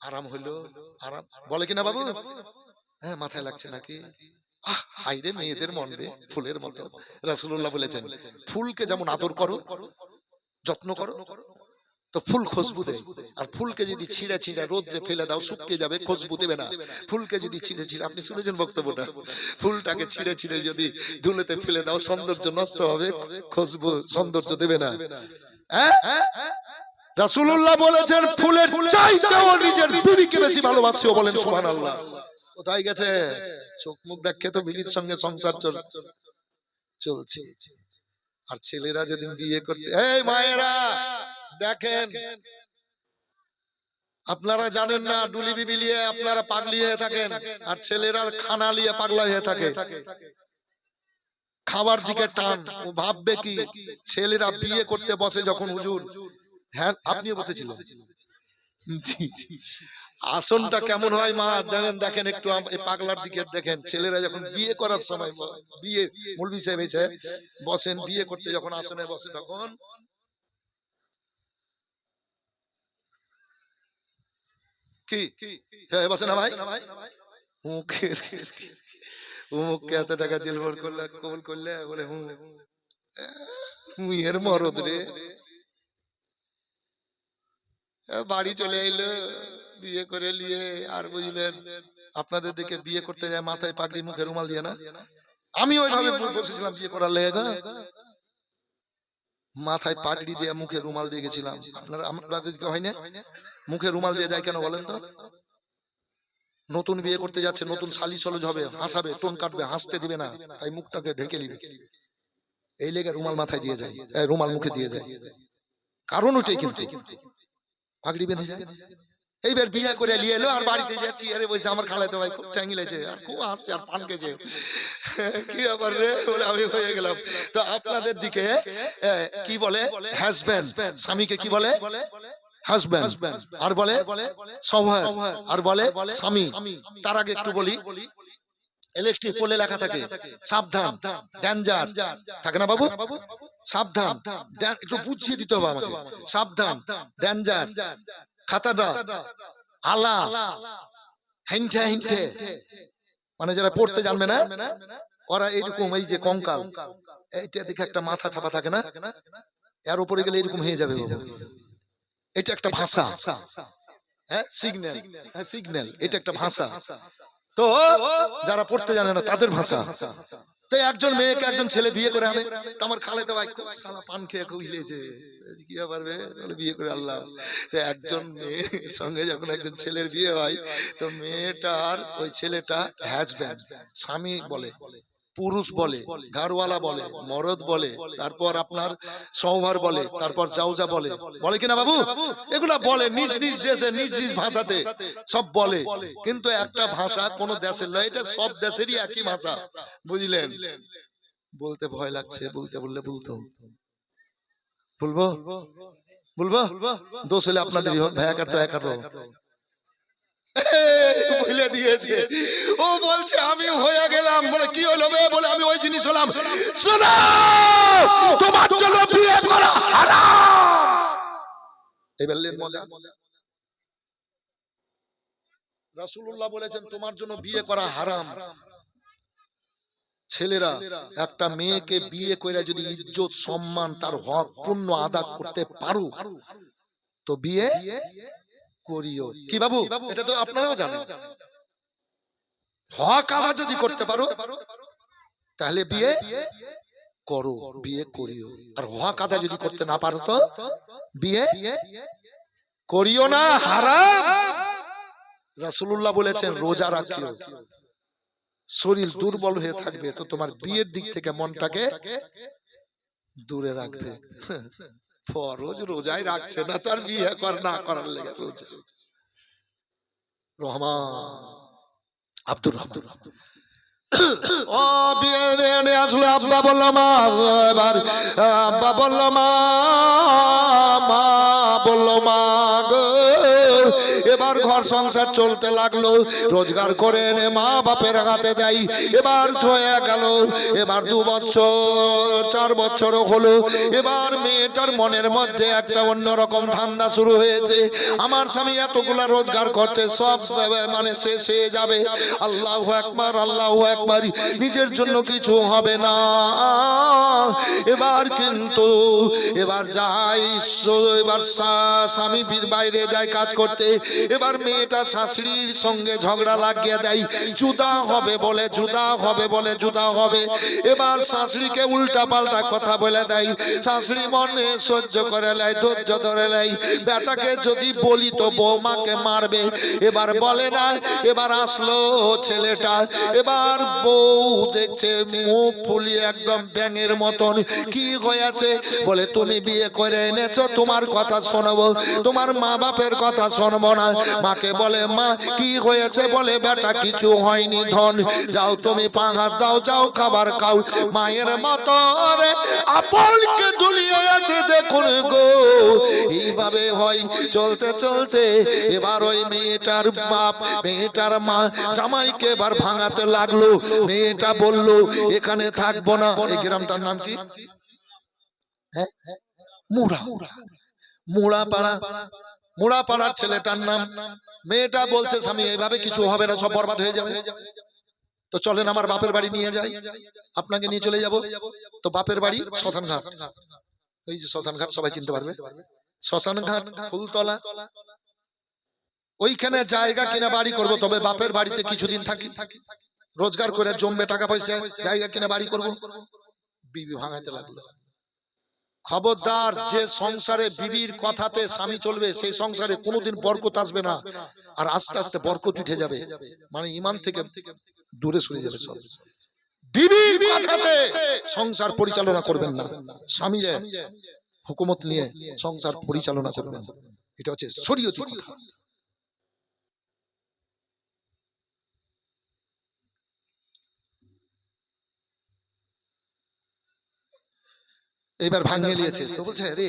আরাম হইলো, আরাম বলে কিনা বাবু? হ্যাঁ মাথায় লাগছে নাকি? হাইরে মেয়েদের মন রে ফুলের মতো। রাসূলুল্লাহ বলেছেন ফুলকে যেমন আদর করো, যত্ন করো, তো ফুল খুশবু দেয়। আর ফুলকে যদি ছিঁড়ে ছিঁড়ে রোদ্রে ফেলে দাও শুকিয়ে যাবে, খুশবু দেবে না। ফুলকে যদি ছিঁড়ে ছিঁড়ে, আপনি শুনেছেন বক্তব্যটা, ফুলটাকে ছিঁড়ে ছিঁড়ে যদি ধুলোতে ফেলে দাও সৌন্দর্য নষ্ট হবে, খুশবু সৌন্দর্য দেবে না। রাসূলুল্লাহ বলেছেন ফুলের চাইতেও নিজের বিবিকে বেশি ভালোবাসিও, বলেন সুবহানাল্লাহ। কোথায় গেছে? চোখ মুখ দেখে তো বিবির সঙ্গে সংসার চলছে। আর ছেলেরা যেদিন বিয়ে করতে, এই মায়েরা দেখেন, আপনারা জানেন না ডুলি বিবি নিয়ে আপনারা পাগলি হয়ে থাকেন, আর ছেলেরা খানা নিয়ে পাগলা হয়ে থাকে, খাবার দিকে টান। ও ভাববে কি ছেলেরা বিয়ে করতে বসে যখন, হুজুর হ্যাঁ আপনিও বসেছিলেন, আসনটা কেমন হয় মা দেখেন, দেখেন একটু এই পাগলার দিকে দেখেন। ছেলেরা যখন বিয়ে করার সময়, বিয়ে মৌলভী সাহেব এসে বসেন, বিয়ে করতে যখন আসনে বসে তখন কি বসে না ভাই? মুখে এত টাকা দিল করলে, কবুল করলে, বলে এর মরদ রে। বাড়ি চলে এলো বিয়ে করে নিয়ে, আর বুঝলেন আপনাদের দিকে বিয়ে করতে যায় মাথায় পাগড়ি, মুখে রুমাল দিয়ে না। আমি ওইভাবে বসেছিলাম বিয়ে করার লেগে, মাথায় পাগড়ি দিয়ে মুখে রুমাল দিয়ে গেছিলাম। আপনাদের দিকে হয় না? মুখে রুমাল দিয়ে যায় কেন বলেন তো? নতুন বিয়ে করতে যাচ্ছে, নতুন শালি সলজ হবে, হাসাবে, টোন কাটবে, হাসতে দিবে না, তাই মুখটাকে ঢেকে নিবে, এই লেগে রুমাল মাথায় দিয়ে যায়, রুমাল মুখে দিয়ে যায়। কারণ ওটাই, কিন্তু পাগড়ি বেঁধে যায়। এইবার বিয়ে করে নিয়ে এলো, আর বাড়িতে যাচ্ছি, আরে বলছে আমার খালাতো ভাই খুব ট্যাঙ্গিলেছে, আর খুব হাসছে, আর পান খেয়েছে, কি আবার রে, বলে আমি হয়ে গেলাম। তো আপনাদের দিকে কি বলে? হাজব্যান্ড, স্বামীকে কি বলে? হাজব্যান্ড। আর বলে সওয়ার, আর বলে স্বামী। তার আগে একটু বলি, ইলেকট্রিক পোলে লেখা থাকে সাবধান, ডেঞ্জার থাকে না বাবু? সাবধান, একটু বুঝিয়ে দিতে হবে আমাকে। সাবধান, ডেঞ্জার, খাতারনাক, আলা, হিংটে হিংটে, মানে যারা পড়তে জানবে না ওরা এরকম, এই যে কঙ্কাল, এইটা দেখে একটা মাথা ছাপা থাকে না, এর উপরে গেলে এরকম হয়ে যাবে। এটা একটা ভাষা, হ্যাঁ সিগন্যাল, হ্যাঁ সিগন্যাল, এটা একটা ভাষা। তো যারা পড়তে জানে না তাদের ভাষা। তো একজন মেয়েকে একজন ছেলে বিয়ে করে আনে, আমার খালাতো ভাই খুব সালা পান খেয়ে খুব হিলেছে, কি পারবে বলে বিয়ে করে আল্লাহ। তো একজন মেয়ের সঙ্গে যখন একজন ছেলের বিয়ে হয়, তো মেয়েটার ওই ছেলেটা হাজব্যান্ড, স্বামী বলে, পুরুষ বলে, ঘরওয়ালা বলে, মরদ বলে, তারপর আপনার সৌভার বলে, তারপর জাউজা বলে, বলে কিনা বাবু? এগুলা বলে নিজ নিজ দেশে নিজ নিজ ভাষাতে সব বলে, কিন্তু একটা ভাষা কোন দেশের নয়, এটা সব দেশেরই একই ভাষা, বুঝলেন? বলতে ভয় লাগছে, বলতে বললে বলতো বলবো বলবো দোষ হলে আপনাদেরই হোক, ভাই একার তো একার বলে দিয়েছে। ও বলছে আমি হয়ে গেলাম। বলে কি হলো বে? বলে আমি ওই জিনিস হলাম। শোনো, তোমার জন্য বিয়ে করা হারাম। এই বললেন মজা। রাসূলুল্লাহ বলেছেন তোমার জন্য বিয়ে করা হারাম। ছেলেরা একটা মেয়েকে বিয়ে করে যদি ইজ্জত সম্মান তার হক পূর্ণ আদা করতে পারো, তো বিয়ে করিও। কি বাবু? এটা তো আপনারাও জানেন। হক আদা যদি করতে পারো তাহলে বিয়ে করো, বিয়ে করিও। আর হক আদা যদি করতে না পারো তো বিয়ে করিও না, হারাম। রাসূলুল্লাহ বলেছেন রোজা রাখিও। শরীর দুর্বল হয়ে থাকবে তো তোমার বিয়ের দিক থেকে মনটাকে দূরে রাখবে। ফরজ রোজাই রাখছে না, তার বিয়ে কর না করার লেগে রোজা। রহমান আব্দুর রহমান ও বিয়ে নিয়ে আসলে আব্বা বলল মা, এবার আব্বা বলল মা, মা বলল মা গো। এবার ঘর সংসার চলতে লাগলো, রোজগার করে এনে মা বাপের হাতে দেয়। এবার হয়ে গেল, এবার 2 বছর 4 বছর হলো। এবার মেয়েটার মনের মধ্যে একটা অন্যরকম ধান্দা শুরু হয়েছে। আমার স্বামী এতগুলা রোজগার করছে, সব মানে শেষ হয়ে যাবে। আল্লাহু আকবার, আল্লাহু আকবার, নিজের জন্য কিছু হবে না। এবার কিন্তু এবার যাই, এবার স্বামী বাইরে যায় কাজ করতে। এবার মেয়েটা শাশুড়ির সঙ্গে ঝগড়া লাগিয়ে দেয়, জুদা হবে বলে, জুদা হবে বলে, জুদা হবে। এবার শাশুড়িকে উল্টা পাল্টা কথা বলে দেয়। শাশুড়ি মনে সহ্য করে নেয়, ধৈর্য ধরে নেয়। বেটাকে যদি বলি তো বৌমাকে মারবে। এবার বলে না। এবার আসলো ছেলেটা, এবার বউ দেখছে মুখ ফুলিয়ে একদম ব্যাঙের মতন। কি হয়েছে? বলে তুমি বিয়ে করে এনেছো, তোমার কথা শোনবো, তোমার মা বাপের কথা শোনবো না। মাকে বলে মা কি হয়েছে? বলে বেটা কিছু হয়নি ধন, যাও তুমি পা হাত দাও, যাও খাবার খাও। মায়ের মতো আপনকে দুলিয়ে আছে দেখুন গো। এইভাবে হয় চলতে চলতে এবার ওই মেয়েটার বাপ মেয়েটার মা জামাইকে এবার ভাঙাতে লাগলো। মেয়েটা বলল এখানে থাকবো না। এই গ্রামটার নাম কি? মুড়া, মুড়া পাড়া, মুড়া পাড়ার ছেলেটার নাম। মেয়েটা বলছে স্বামী এইভাবে কিছু হবে না, সব বরবাদ হয়ে যাবে। তো চলেন আমার বাপের বাড়ি নিয়ে যাই, আপনাকে নিয়ে চলে যাব। তো বাপের বাড়ি শ্মশান ঘাট, ওই যে শ্মশান ঘাট সবাই চিনতে পারবে, শ্মশান ঘাট ফুলতলা। ওইখানে জায়গা কিনা বাড়ি করব, তবে বাপের বাড়িতে কিছুদিন থাকি, রোজগার করে জমবে টাকা পয়সা, জায়গা কিনা বাড়ি করব। বিবি ভাঙাইতে লাগলো। খবরদার, যে সংসারে বিবির কথাতে স্বামী চলবে সেই সংসারে কোনোদিন বরকত আসবে না, আর আস্তে আস্তে বরকত উঠে যাবে, মানে ঈমান থেকে দূরে সরে যাবে সব। বিবির কথাতে সংসার পরিচালনা করবেন না, স্বামী হুকুমত নিয়ে সংসার পরিচালনা করবেন, এটা হচ্ছে শরীয়তি কথা। এবার ভাঙিয়ে নিয়েছে তো বলছে রে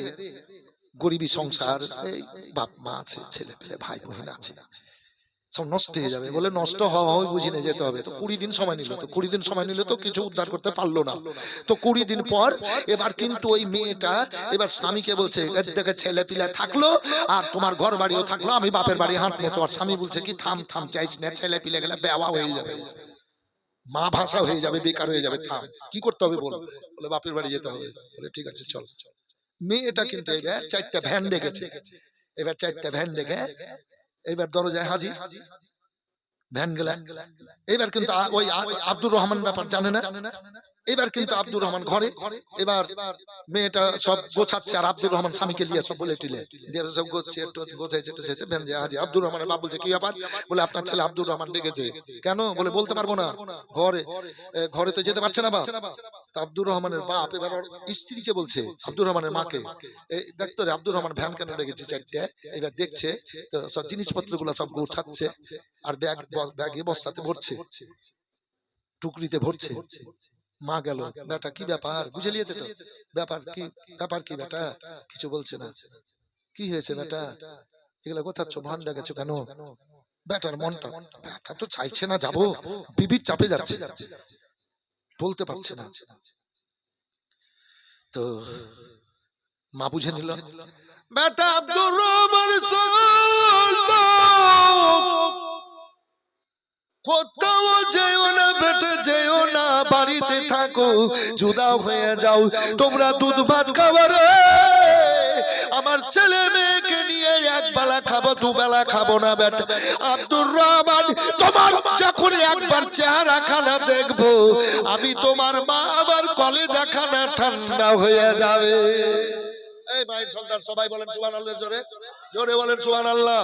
গরিবী সংসার, এই বাপ মা আছে, ছেলে পেলে ভাই বোন আছে, সব নষ্ট হয়ে যাবে। বলে নষ্ট হওয়া হয় বুঝি নিয়ে যেতে হবে। তো 20 দিন সময় নিল, তো 20 দিন সময় নিলে তো কিছু উদ্ধার করতে পারলো না। তো 20 দিন পর এবার কিন্তু ওই মেয়েটা এবার স্বামীকে বলছে দেখে ছেলে পিলে থাকলো আর তোমার ঘর বাড়িও থাকলো, আমি বাপের বাড়ি হাঁটবো। তোমার স্বামী বলছে কি থাম থাম, চাইছ না, ছেলে পিলে গেলে বেওয়া হয়ে যাবে, মা ভাষা হয়ে যাবে, বেকার হয়ে যাবে, থাম। কি করতে হবে বল? বলে বাপের বাড়ি যেতে হবে। বলে ঠিক আছে চল। মেয়েটা কিন্তু এবার 4টা ভ্যান ডেকেছে, এবার 4টা ভ্যান ডেকে এবার দরজায় হাজির ভ্যান গেলা। এবার কিন্তু ওই আব্দুর রহমান ব্যাপার জানে না, এবার কিন্তু আব্দুর রহমান ঘরে, এবার মেয়েটা সব গোছাচ্ছে আর আব্দুর রহমান স্বামীকে নিয়ে সব বলে টিলে দিয়ে সব গোছছে, একটু গোছাইছে টোছাইছে। হাজি আব্দুর রহমানের বাপ বলছে কি ব্যাপার? বলে আপনার ছেলে আব্দুর রহমান ডেকেছে। কেন? বলে বলতে পারবো না, ঘরে ঘরে তো যেতে পারছে না বাপ। তো আব্দুর রহমানের বাপ এবার ওর স্ত্রীকে বলছে, আব্দুর রহমানের মাকে, দেখতো রে আব্দুর রহমান ভ্যান কেন রেখেছে চারটে। এবার দেখছে তো সব জিনিসপত্র গুলো সব গোছাচ্ছে আর ব্যাগে বস্তাতে ভরছে, টুকরিতে ভরছে। মা গেল, বেটা কি ব্যাপার? বুঝে নিয়েছে তো ব্যাপার কি? ব্যাপার কি বেটা? কিছু বলছে না। কি হয়েছে বেটা? এগুলা গোছাচ্ছ, ভান্ডা গেছো কেন? বেটার মনটা, বেটা তো চাইছে না যাবো, বিবির চাপে যাচ্ছে, বলতে পারছে না। তো মা বুঝে নিল, বেটা আব্দুর রহমান কোথাও যেও না বেটা, যেও না, বাড়িতে থাকো, জুদা হয়ে যাও, তোমরা দুধ ভাত খাবার, আমার ছেলে মেয়েকে নিয়ে এক বেলা খাবো, দুবেলা খাবো না বেটা। আব্দুর রহমান তোমার যখন একবার চেহারা খানা দেখবো আমি, তোমার মা আমার কলেজা খানা ঠান্ডা হয়ে যাবে। এই ভাইয়ের সন্তান সবাই বলেন সুবহানাল্লাহ, জোরে জোরে বলেন সুবহানাল্লাহ।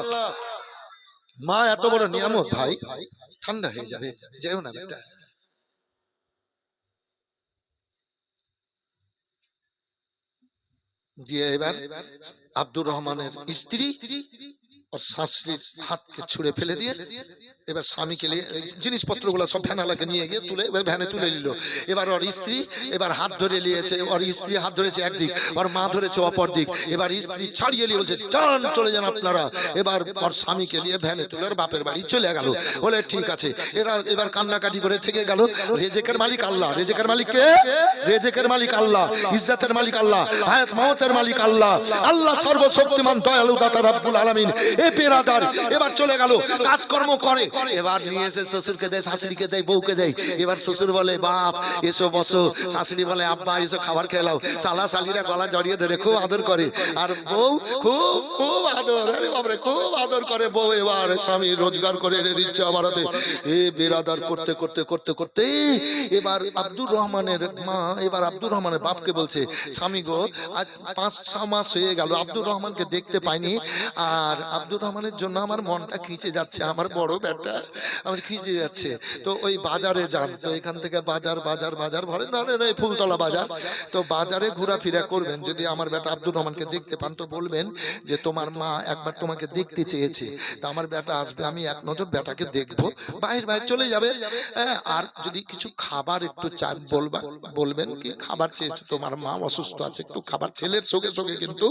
মা এত বড় নিয়ামত ভাই, ঠান্ডা হয়ে যাবে, যেও না বেটা। দিয়ে এবার আব্দুর রহমানের স্ত্রী ওর শাশুড়ির হাতকে ছুঁড়ে ফেলে দিয়ে এবার স্বামীকে নিয়ে জিনিসপত্র গুলো সব ভ্যানালাকে নিয়ে গিয়ে তুলে এবার ভ্যানে তুলে নিল। এবার ওর স্ত্রী এবার হাত ধরে নিয়েছে, ওর স্ত্রী হাত ধরেছে একদিক, ওর মা ধরেছে অপর দিক। এবার স্ত্রী ছাড়িয়ে নিয়ে বলছে চল চলে যান আপনারা। এবার ওর স্বামীকে নিয়ে ভ্যানে তুলে ওর বাপের বাড়ি চলে গেল। বলে ঠিক আছে। এরা এবার কান্নাকাটি করে থেকে গেল। রেজেকের মালিক আল্লাহ। রেজেকের মালিক কে? রেজেকের মালিক আল্লাহ, ইজ্জতের মালিক আল্লাহ, হায়াত মাওতের মালিক আল্লাহ। আল্লাহ সর্বশক্তিমান দয়ালু দাতা রব্বুল আলামিন। এ পেরাদার এবার চলে গেল, কাজকর্ম করে। এবার নিয়ে এসে শ্বশুরকে দেয়, শাশুড়িকে দেয়, বউকে দেয়। এবার শ্বশুর বলে বাপ এসো বসো, শাশুড়ি বলে আব্বা এসো খাবার খেলাও। শালা শালিরা গলা জড়িয়ে ধরে খুব আদর করে, আর বউ খুব খুব আদর, আরে বাপরে খুব আদর করে বউ। এবার স্বামী রোজগার করে এনে দিচ্ছে আমার হাতে। এ বেরাদার করতে করতে করতে করতে এবার আব্দুর রহমানের মা এবার আব্দুর রহমানের বাপকে বলছে স্বামী গো আজ 5-6 মাস হয়ে গেল আব্দুর রহমানকে দেখতে পাইনি, আর আব্দুর রহমানের জন্য আমার মনটা খিঁচে যাচ্ছে, আমার বড় বেটা আমার খিঁচে যাচ্ছে। তো ওই বাজারে যান, তো এখান থেকে বাজার বাজার বাজার ভরে ধরেন এই ফুলতলা বাজার, তো বাজারে ঘোরাফেরা করবেন। যদি আমার বেটা আব্দুর রহমানকে দেখতে পান তো বলবেন যে তোমার মা একবার তোমাকে দেখতে চেয়েছে, তা আমার বেটা আসবে, আমি এক নজর বেটাকে দেখবো, বাইরে বাইরে চলে যাবে। আর যদি কিছু খাবার একটু চাই বলবেন কি খাবার চেয়েছে তোমার মা, অসুস্থ আছে, একটু খাবার। ছেলের সঙ্গে সঙ্গে কিন্তু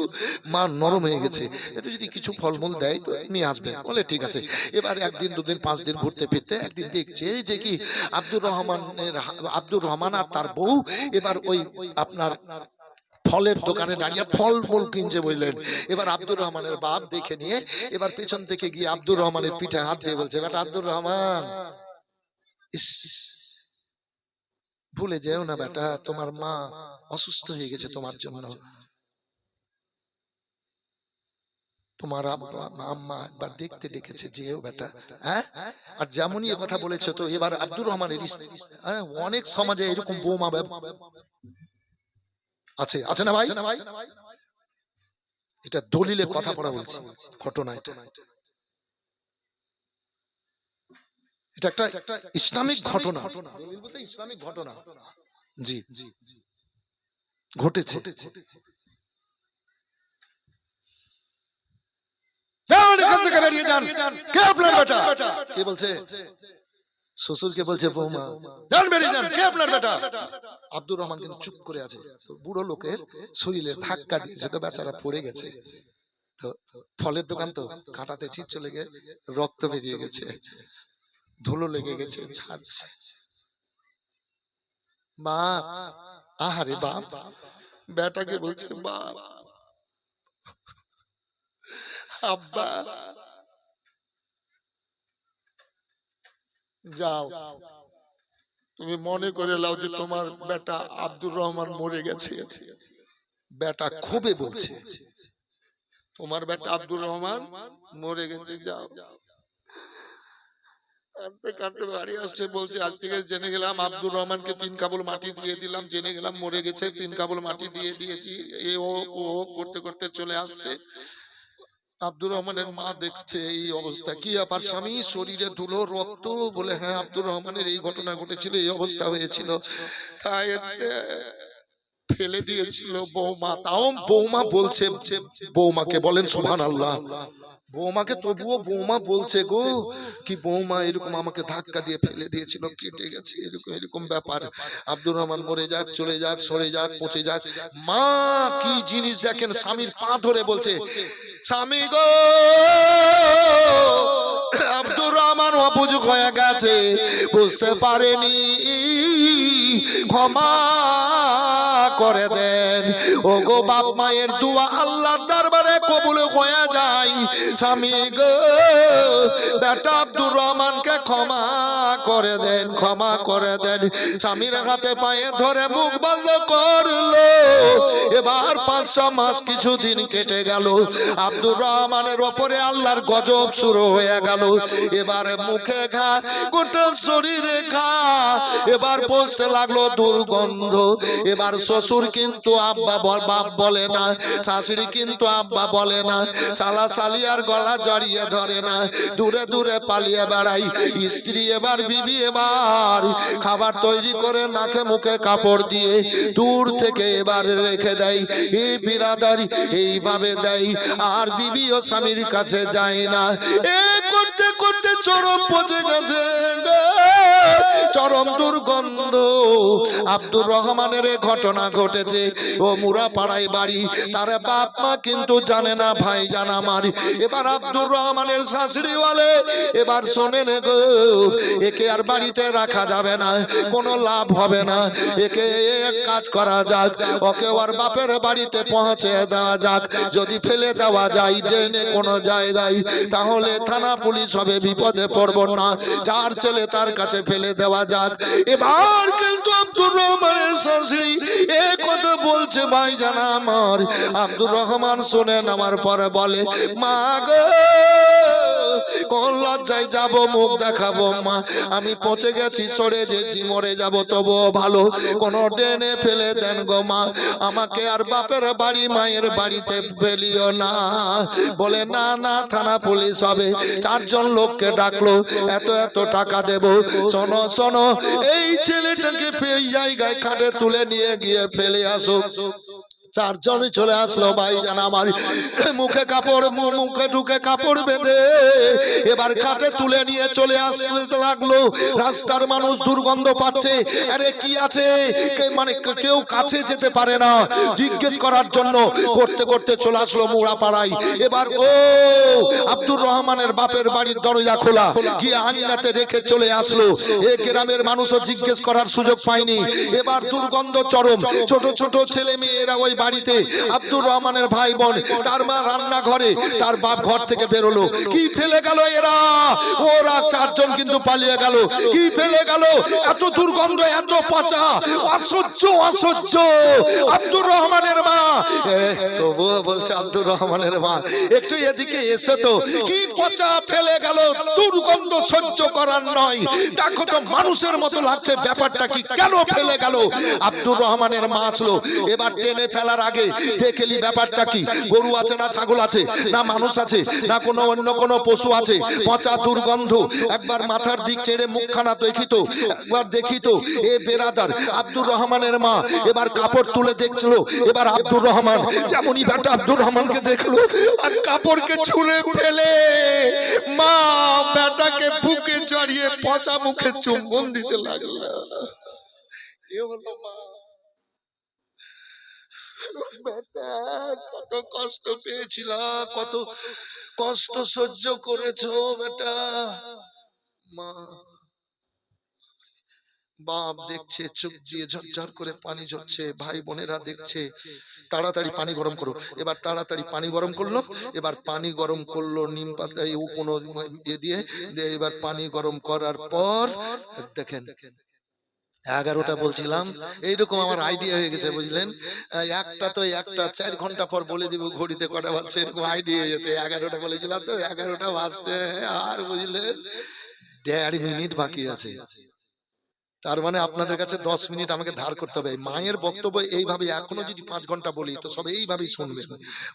মা নরম হয়ে গেছে, একটু যদি কিছু ফলমূল দেয় তো নিয়ে আসবেন। বলে ঠিক আছে। এবার 1 দিন 2 দিন 5 দিন ঘুরতে ফিরতে একদিন দেখছে যে কি আব্দুর রহমান আর তার বউ এবার ওই আপনার ফলের দোকানে দাঁড়িয়ে ফল মূল কিনছে বুঝলেন। এবার আব্দুর রহমানের বাপ দেখে নিয়ে এবার পেছন থেকে গিয়ে আব্দুর রহমানের পিঠে হাত দিয়ে বলছে বেটা আব্দুর রহমান ভুলে যেও না বেটা, তোমার মা অসুস্থ হয়ে গেছে তোমার জন্য, তোমার আম্মা একবার দেখতে ডেকেছে, যেও বেটা। হ্যাঁ, আর যেমনই এ কথা বলেছে তো এবার আব্দুর রহমানের অনেক সমাজে এরকম বৌমা আছে আছে না ভাই? এটা দলিলে কথা পড়া বলছি, ঘটনা এটা। এটা একটা ইসলামিক ঘটনা, দলিল বলতে ইসলামিক ঘটনা। জি ঘটেছে। এখান থেকে বেরিয়ে যান। কে আপনার বেটা? কে বলছে? শ্বশুরকে বলছে বৌমা যান বেরিয়ে যান, কে আপনার বেটা? আব্দুর রহমান কিন্তু চুপ করে আছে। তো বুড়ো লোকের শরীরে ধাক্কা দিয়েছে, তো বেচারা পড়ে গেছে। তো ফলের দোকান তো কাঁটাতে ছিট চলে গিয়ে রক্ত বেরিয়ে গেছে, ধুলো লেগে গেছে, ছাড়ছে। বাপ, আহারে বাপ, বেটাকে বলছে বাপ, আব্বা যাও, তুমি মনে করে লাও যে তোমার বেটা আব্দুর রহমান মরে গেছে। বেটা ক্ষোভে বলছে তোমার বেটা আব্দুর রহমান মরে গেছে, যাও। কাঁদতে কাঁদতে বাড়ি আসছে, বলছে আজ থেকে জেনে গেলাম আব্দুর রহমানকে 3 কাবুল মাটি দিয়ে দিলাম, জেনে গেলাম মরে গেছে, 3 কাবুল মাটি দিয়ে দিয়েছি। এ ও করতে করতে চলে আসছে। আব্দুর রহমানের মা দেখছে এই অবস্থা, কি আবার স্বামী শরীরে ধুলো রক্ত, বলে হ্যাঁ আব্দুর রহমানের এই ঘটনা ঘটেছিল, এই অবস্থা হয়েছিল, তাই ফেলে দিয়েছিল বৌমা। তাও বৌমা বলছে, বৌমাকে বলেন সুবহানাল্লাহ, বৌমাকে তবুও বৌমা বলছে গো, কি বৌমা এরকম আমাকে ধাক্কা দিয়ে ফেলে দিয়েছিল, কেটে গেছে, এরকম এরকম ব্যাপার। আব্দুর রহমান মরে যাক, চলে যাক, সরে যাক, পচে যাক, মা কি জিনিস দেখেন, স্বামীর পা ধরে বলছে, স্বামী গো আব্দুর রহমান অবুঝ হয়ে গেছে, বুঝতে পারেনি, ক্ষমা করে দেন। ও গো বাপ মায়ের দোয়া আল্লাহর দরবারে কবুল হয়ে যায়। স্বামী গো বেটা আব্দুর রহমানকে ক্ষমা করে দেন, ক্ষমা করে দেন। স্বামীর হাতে পায়ে ধরে মুখ বন্ধ করলো। এবার 500 মাস কিছুদিন কেটে গেল, আব্দুর রহমানের ওপরে আল্লাহর গজব শুরু হয়ে গেল। এবারে মুখে ঘা, গোটা শরীরে ঘা, এবার পৌঁছতে লাগলো দুর্গন্ধ। এবার শ্বশুর কিন্তু আব্বা বাপ বলে না, শাশুড়ি কিন্তু আব্বা বলে না, শালা শালি আর গলা জড়িয়ে ধরে না, দূরে দূরে পালিয়ে বেড়াই। স্ত্রী এবার বিবি এবার খাবার তৈরি করে নাকে মুখে কাপড় দিয়ে দূর থেকে এবার রেখে দেয়। এই বিরাদারি এইভাবে দেয়, আর বিবি ও স্বামীর কাছে যায় না। এ করতে করতে চরম পচে গেছে, চরম দুর্গন্ধ। আব্দুর রহমানের ঘটনা ঘটেছে, ও মুরা পাড়ায় বাড়ি, তার বাপ মা কিন্তু জানে না ভাই জান আমার। এবার আব্দুর রহমানের শাশুড়ি বলে, এবার শোনেন গো, একে আর বাড়িতে রাখা যাবে না, কোনো লাভ হবে না, একে এক কাজ করা যাক, ওকে ওর বাপের বাড়িতে পৌঁছে দেওয়া যাক। যদি ফেলে দেওয়া যায় ট্রেনে কোনো জায়গায়, তাহলে থানা পুলিশ হবে, বিপদে পড়ব না, যার ছেলে তার কাছে ফেলে দেওয়া যাক। এবার কিন্তু আব্দুর রহমানের শাশুড়ি এ কথা বলছে ভাই জানা আমার। আব্দুর রহমান শোনেন আমার পরে বলে, মা গো কোন লজ্জায় যাব মুখ দেখাবো মা, আমি পচে গেছি, সরে গেছি, মরে যাব, তবুও ভালো কোন ট্রেনে ফেলে দেন গো মা, আমাকে আর বাপের বাড়ি মায়ের বাড়িতে ফেলিও না। বলে না না, থানা পুলিশ হবে। 4 জন লোককে ডাকলো, এত এত টাকা দেব, শোনো শোনো এই ছেলেটাকে এই জায়গায় খাটে তুলে নিয়ে গিয়ে ফেলে আসো। 4 জনই চলে আসলো ভাই জান আমার, মুখে কাপড়, মুখে ঢুকে কাপড় বেঁধে এবার খাটে তুলে নিয়ে চলে আসতে লাগলো। রাস্তার মানুষ দুর্গন্ধ পাচ্ছে, আরে কি আছে, মানে কেউ কাছে যেতে পারে না জিজ্ঞেস করার জন্য, করতে করতে চলে আসলো মুড়া পাড়ায়। এবার ও আব্দুর রহমানের বাপের বাড়ির দরজা খোলা, গিয়ে আঙিনাতে রেখে চলে আসলো। এই গ্রামের মানুষও জিজ্ঞেস করার সুযোগ পায়নি। এবার দুর্গন্ধ চরম, ছোট ছোট ছেলে মেয়েরা ওই বাড়িতে, আব্দুর রহমানের ভাই বোন, তার মা রান্না ঘরে, তার বাপ ঘর থেকে বেরোলো। কি ফেলে গেল এরা, ওরা 4 জন কিন্তু পালিয়ে গেল। কি ফেলে গেল, এত দুর্গন্ধ, এত পচা, অসহ্য অসহ্য। আব্দুর রহমানের মা তবুও বলছে, আব্দুর রহমানের মা একটু এদিকে এসে তো, কি পচা ফেলে গেল, দুর্গন্ধ সহ্য করার নয়, দেখো তো মানুষের মতো লাগছে, ব্যাপারটা কি, কেন ফেলে গেল। আব্দুর রহমানের মা আসলো। এবার টেনে ফেলার আগে দেখেলি ব্যাপারটা কি, গরু আছে না ছাগল আছে না মানুষ আছে না কোনো অন্য কোনো পশু আছে, পচা দুর্গন্ধ। একবার মাথার দিক ছেড়ে মুখখানা দেখিত, একবার দেখিত। এ বেরাদার আব্দুর রহমানের মা এবার কাপড় তুলে দেখছিল। এবার আব্দুর রহমান যেমনই বেটা আব্দুর রহমানকে দেখলো, আর কাপড়কে ছুঁড়ে ফেলে মা বেটাকে বুকে জড়িয়ে পচা মুখে চুম্বন দিতে লাগলো। এ হলো মা, কত কষ্ট পেয়েছিল, কত কষ্ট সহ্য করেছো বেটা। মা বাপ দেখছে, চোখ দিয়ে ঝরঝর করে পানি ঝরছে, ভাই বোনেরা দেখছে। তাড়াতাড়ি পানি গরম করো। এবার তাড়াতাড়ি পানি গরম করলো। এবার পানি গরম করলো নিম পাতা ও কোনো এ দিয়ে, এবার পানি গরম করার পর দেখেন 11টা বলছিলাম, এইরকম আমার আইডিয়া হয়ে গেছে বুঝলেন। একটা তো একটা 4 ঘন্টা পর বলে দিব ঘড়িতে কটা বাজছে, এরকম আইডিয়া হয়ে যেত। 11টা বলেছিলাম তো 11টা বাজতে, আর বুঝলেন 1.5 মিনিট বাকি আছে, তার মানে আপনাদের কাছে 10 মিনিট আমাকে ধার করতে হবে। মায়ের বক্তব্য এইভাবে এখনো যদি 5 ঘন্টা বলি তো সব এইভাবেই শুনবেন।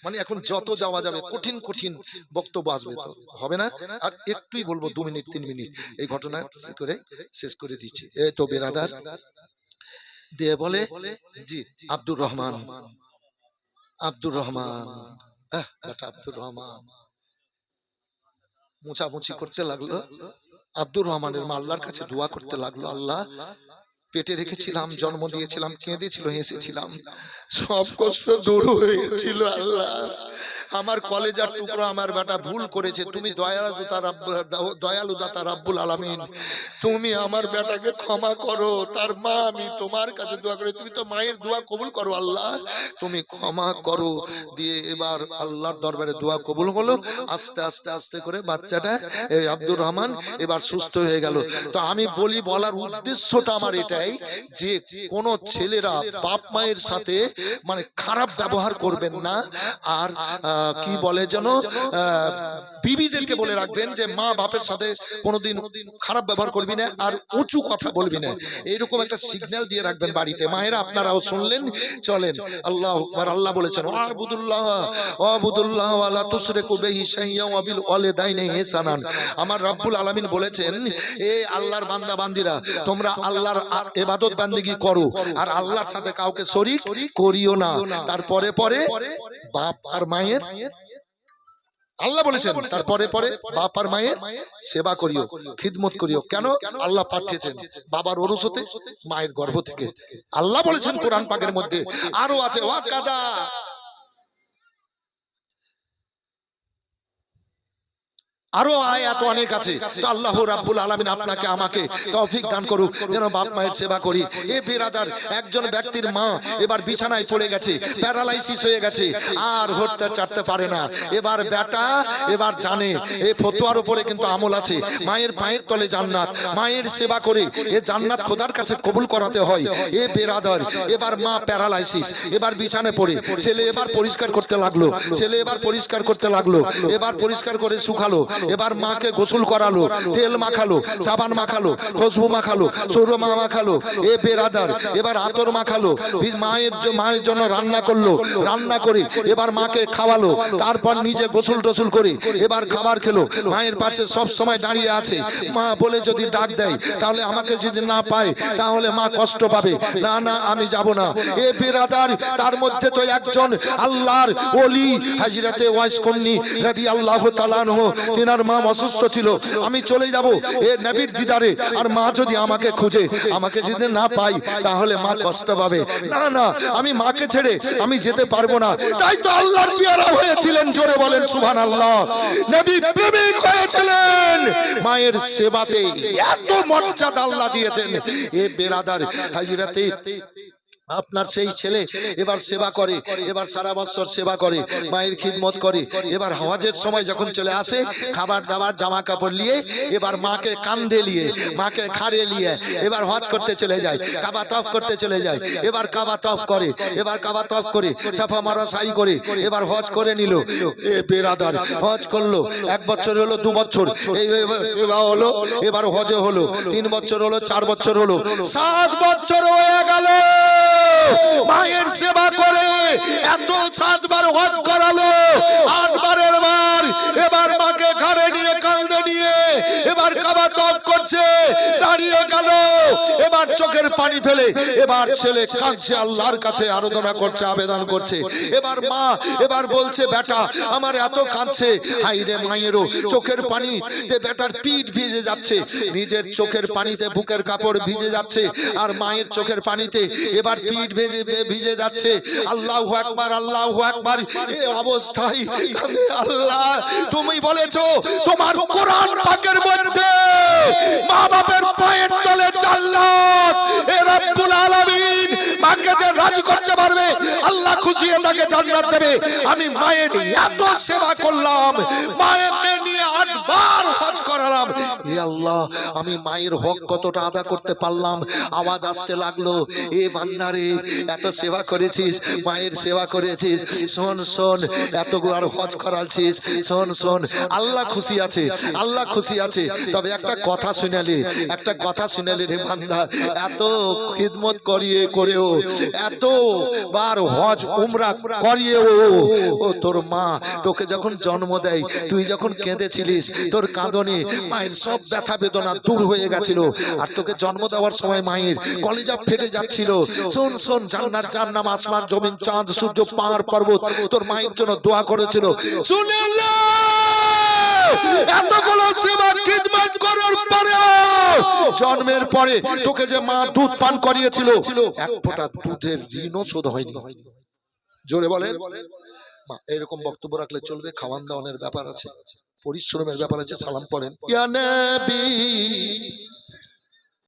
মানে এখন যত যাওয়া যাবে কঠিন কঠিন বক্তব্য আসবে, তো হবে না। আর একটুই বলবো 2 মিনিট 3 মিনিট এই ঘটনা করে শেষ করে দিচ্ছি। এই তো বেরাদার দিয়ে বলে জি আব্দুর রহমান, আব্দুর রহমান, আব্দুর রহমান মুছামুছি করতে লাগলো। আব্দুর রহমানের মা আল্লাহর কাছে দোয়া করতে লাগলো, আল্লাহ পেটে রেখেছিলাম, জন্ম দিয়েছিলাম, কেঁদেছিল, হেসেছিলাম, সব কষ্ট দূর হয়েছিল। আল্লাহ আমার কলেজার টুকরো আমার বেটা ভুল করেছে, তুমি দয়ালু দাতা রাব্বুল আলামিন, তুমি আমার বেটাকে ক্ষমা করো। তার মা আমি তোমার কাছে দোয়া করি, তুমি তো মায়ের দোয়া কবুল করো আল্লাহ, তুমি ক্ষমা করো। দিয়ে এবার আল্লাহর দরবারে দোয়া কবুল হলো। আস্তে আস্তে আস্তে করে বাচ্চাটা এই আব্দুর রহমান এবার সুস্থ হয়ে গেল। তো আমি বলি, বলার উদ্দেশ্যটা আমার এটাই যে কোন ছেলেরা বাপ মায়ের সাথে মানে খারাপ ব্যবহার করবেন না। আর কি বলে যেন বিবিদেরকে বলে রাখবেন যে মা বাপের সাথে কোনোদিন খারাপ ব্যবহার করবি না আর উঁচু কথা বলবি না, এইরকম একটা সিগন্যাল দিয়ে রাখবেন বাড়িতে। মায়েরা আপনারাও শুনলেন, চলেন। আল্লাহু আকবার। আল্লাহ বলেছেন আবুদুল্লাহ আবুদুল্লাহ ওয়ালা তুশরিকু বিহি শাইয়্যান ওয়া বিল ওয়ালিদাইনি ইহসানান। আমার রব্বুল আলামিন বলেছেন, এ আল্লাহর বান্দা বান্দিরা, তোমরা আল্লাহর ইবাদত বান্দিগি করো আর আল্লাহর সাথে কাউকে শরীক করিও না। তারপরে পরে বাপ আর মায়ের, আল্লাহ বলেছেন তারপরে পরে বাপ আর মায়ের সেবা করিও, খিদমত করিও। কেন? আল্লাহ পাঠিয়েছেন বাবার ওরস হতে, মায়ের গর্ভ থেকে। আল্লাহ বলেছেন কোরআন পাকের মধ্যে। আরো আছে ওয়াকাদা, আরো আয়াত অনেক আছে। তো আল্লাহ রাব্বুল আলামিন আপনাকে আমাকে তৌফিক দান করুক যেন বাপ মায়ের সেবা করি। এ বিরাদার, একজন ব্যক্তির মা এবার বিছানায় পড়ে গেছে, প্যারালাইসিস হয়ে গেছে, আর হতে চাটতে পারে না। এবার বেটা এবার জানে এই ফতোয়ার উপরে কিন্তু আমল আছে, মায়ের পায়ের তলে জান্নাত, মায়ের সেবা করে এ জান্নাত খোদার কাছে কবুল করাতে হয়। এ বিরাদার, এবার মা প্যারালাইসিস, এবার বিছানায় পড়ে, ছেলে এবার পরিষ্কার করতে লাগলো, ছেলে এবার পরিষ্কার করতে লাগলো, এবার পরিষ্কার করে শুকালো, এবার মাকে গোসল করালো, তেল মাখালো, সাবান মাখালো, খুশবু মাখালো, সুরমা মাখালো। এ বেরাদার, এবার আতর মাখালো, মায়ের জন্য রান্না করলো, রান্না করে এবার মাকে খাওয়ালো, তারপর নিজে গোসল টোসল করে এবার খাবার খেলো। মায়ের পাশে সব সময় দাঁড়িয়ে আছে। মা বলে যদি ডাক দেয় তাহলে আমাকে যদি না পায় তাহলে মা কষ্ট পাবে, না না আমি যাব না। এ বেরাদার, তার মধ্যে তো একজন আল্লাহর ওলি হযরতে ওয়াইস কর্ণী রাদিয়াল্লাহু তাআলা আনহু, তিনার মা অসুস্থ ছিল, আমি চলে যাব এ নবীর দিদারে, আর মা যদি আমাকে খুঁজে আমাকে যদি না পাই তাহলে মা কষ্ট পাবে, না না আমি মাকে ছেড়ে আমি যেতে পারবো না। তাই তো আল্লাহর পেয়ারা হয়েছিলেন, জোরে বলেন সুবহানাল্লাহ। নবী প্রেমিক হয়েছিলেন, মায়ের সেবাতে এত মর্যাদা আল্লাহ দিয়েছেন। এ বেরাদার, হযরতে আপনার সেই ছেলে এবার সেবা করে, এবার সারা বছর সেবা করে, মায়ের খিদমত করে। এবার হজের সময় যখন চলে আসে, খাবার দাবার জামা কাপড় নিয়ে এবার মাকে কাঁধে নিয়ে, মাকে ঘাড়ে নিয়ে এবার হজ করতে চলে যায়, কাবা তওয়াফ করতে চলে যায়। এবার কাবা তওয়াফ করে, এবার কাবা তওয়াফ করে সাফা মারওয়া সাই করে এবার হজ করে নিল। এ বেরাদার, হজ করলো, 1 বছর হলো, 2 বছর এই সেবা হলো, এবার হজে হলো, 3 বছর হলো, 4 বছর হলো, 7 বছর হয়ে গেল। মায়ের সেবা করে এত 7 বার হজ করালো, 8 বারের বার এবার মাকে ঘাড়ে নিয়ে কাঁধে নিয়ে এবার কাবা তওয়াফ করছে, দাঁড়িয়ে গেল। এবার চোখের পানি ফেলে এবার ছেলে কাঁদছে, আল্লাহর কাছে আরাধনা করছে, আবেদন করছে। এবার মা এবার বলছে, বেটা আমার এত কাঁদছে। হাইরে মায়েরও চোখের পানিতে বেটার পিঠ ভিজে যাচ্ছে, নিজের চোখের পানিতে বুকের কাপড় ভিজে যাচ্ছে, আর মায়ের চোখের পানিতে এবার পিঠ ভিজে যাচ্ছে। আল্লাহু আকবার, আল্লাহু আকবার। এই অবস্থায় আল্লাহ, তুমি বলেছো তোমার কোরআন পাকের মধ্যে মা বাপের পায়ের তলে জান্নাত। এ রব্বুল আলামিন মাকে যে রাজি করতে পারবে আল্লাহ খুশি হয়ে তাকে জান্নাত দেবে। আমি মায়ের এত সেবা করলাম, মায়েরকে নিয়ে 8 বার হজ করালাম, এ আল্লাহ আমি মায়ের হক কতটা আদা করতে পারলাম। আওয়াজ আসতে লাগলো, এ বান্দারে এত সেবা করেছিস, মায়ের সেবা করেছিস, শোন শোন, এতগুলো হজ করাচ্ছিস, শোন শোন, আল্লাহ খুশি আছে, আল্লাহ খুশি আছে। তবে একটা কথা শুনালি, একটা কথা শুনালি রে বান্দা, এত খিদমত করিয়ে করেও, এত বার হজ উমরা করিয়েও, ও তোর মা তোকে যখন জন্ম দেয়, তুই যখন কেঁদেছিলিস, তোর কাঁদনে মায়ের সব ব্যথা বেদনা দূর হয়ে গেছিল। আর তোকে জন্ম দেওয়ার সময় মায়ের কলিজা ফেটে যাচ্ছিল। শোন শোন, জান্নাত জাহান্নাম আসমান জমিন চাঁদ সূর্য পাহাড় পর্বত তোর মায়ের জন্য দোয়া করেছিল। শুনে আল্লাহ, এতগুলো সেবা খিদমত করার পরেও জন্মের পরে তোকে যে মা দুধ পান করিয়েছিল, এক ফোঁটা দুধের ঋণও শোধ হয়নি। জোরে বলেন। এরকম বক্তব্য রাখলে চলবে? খাওয়ান দাওয়ানের ব্যাপার আছে, পরিশ্রমের ব্যাপার আছে। সালাম পড়েন। ইয়া নবী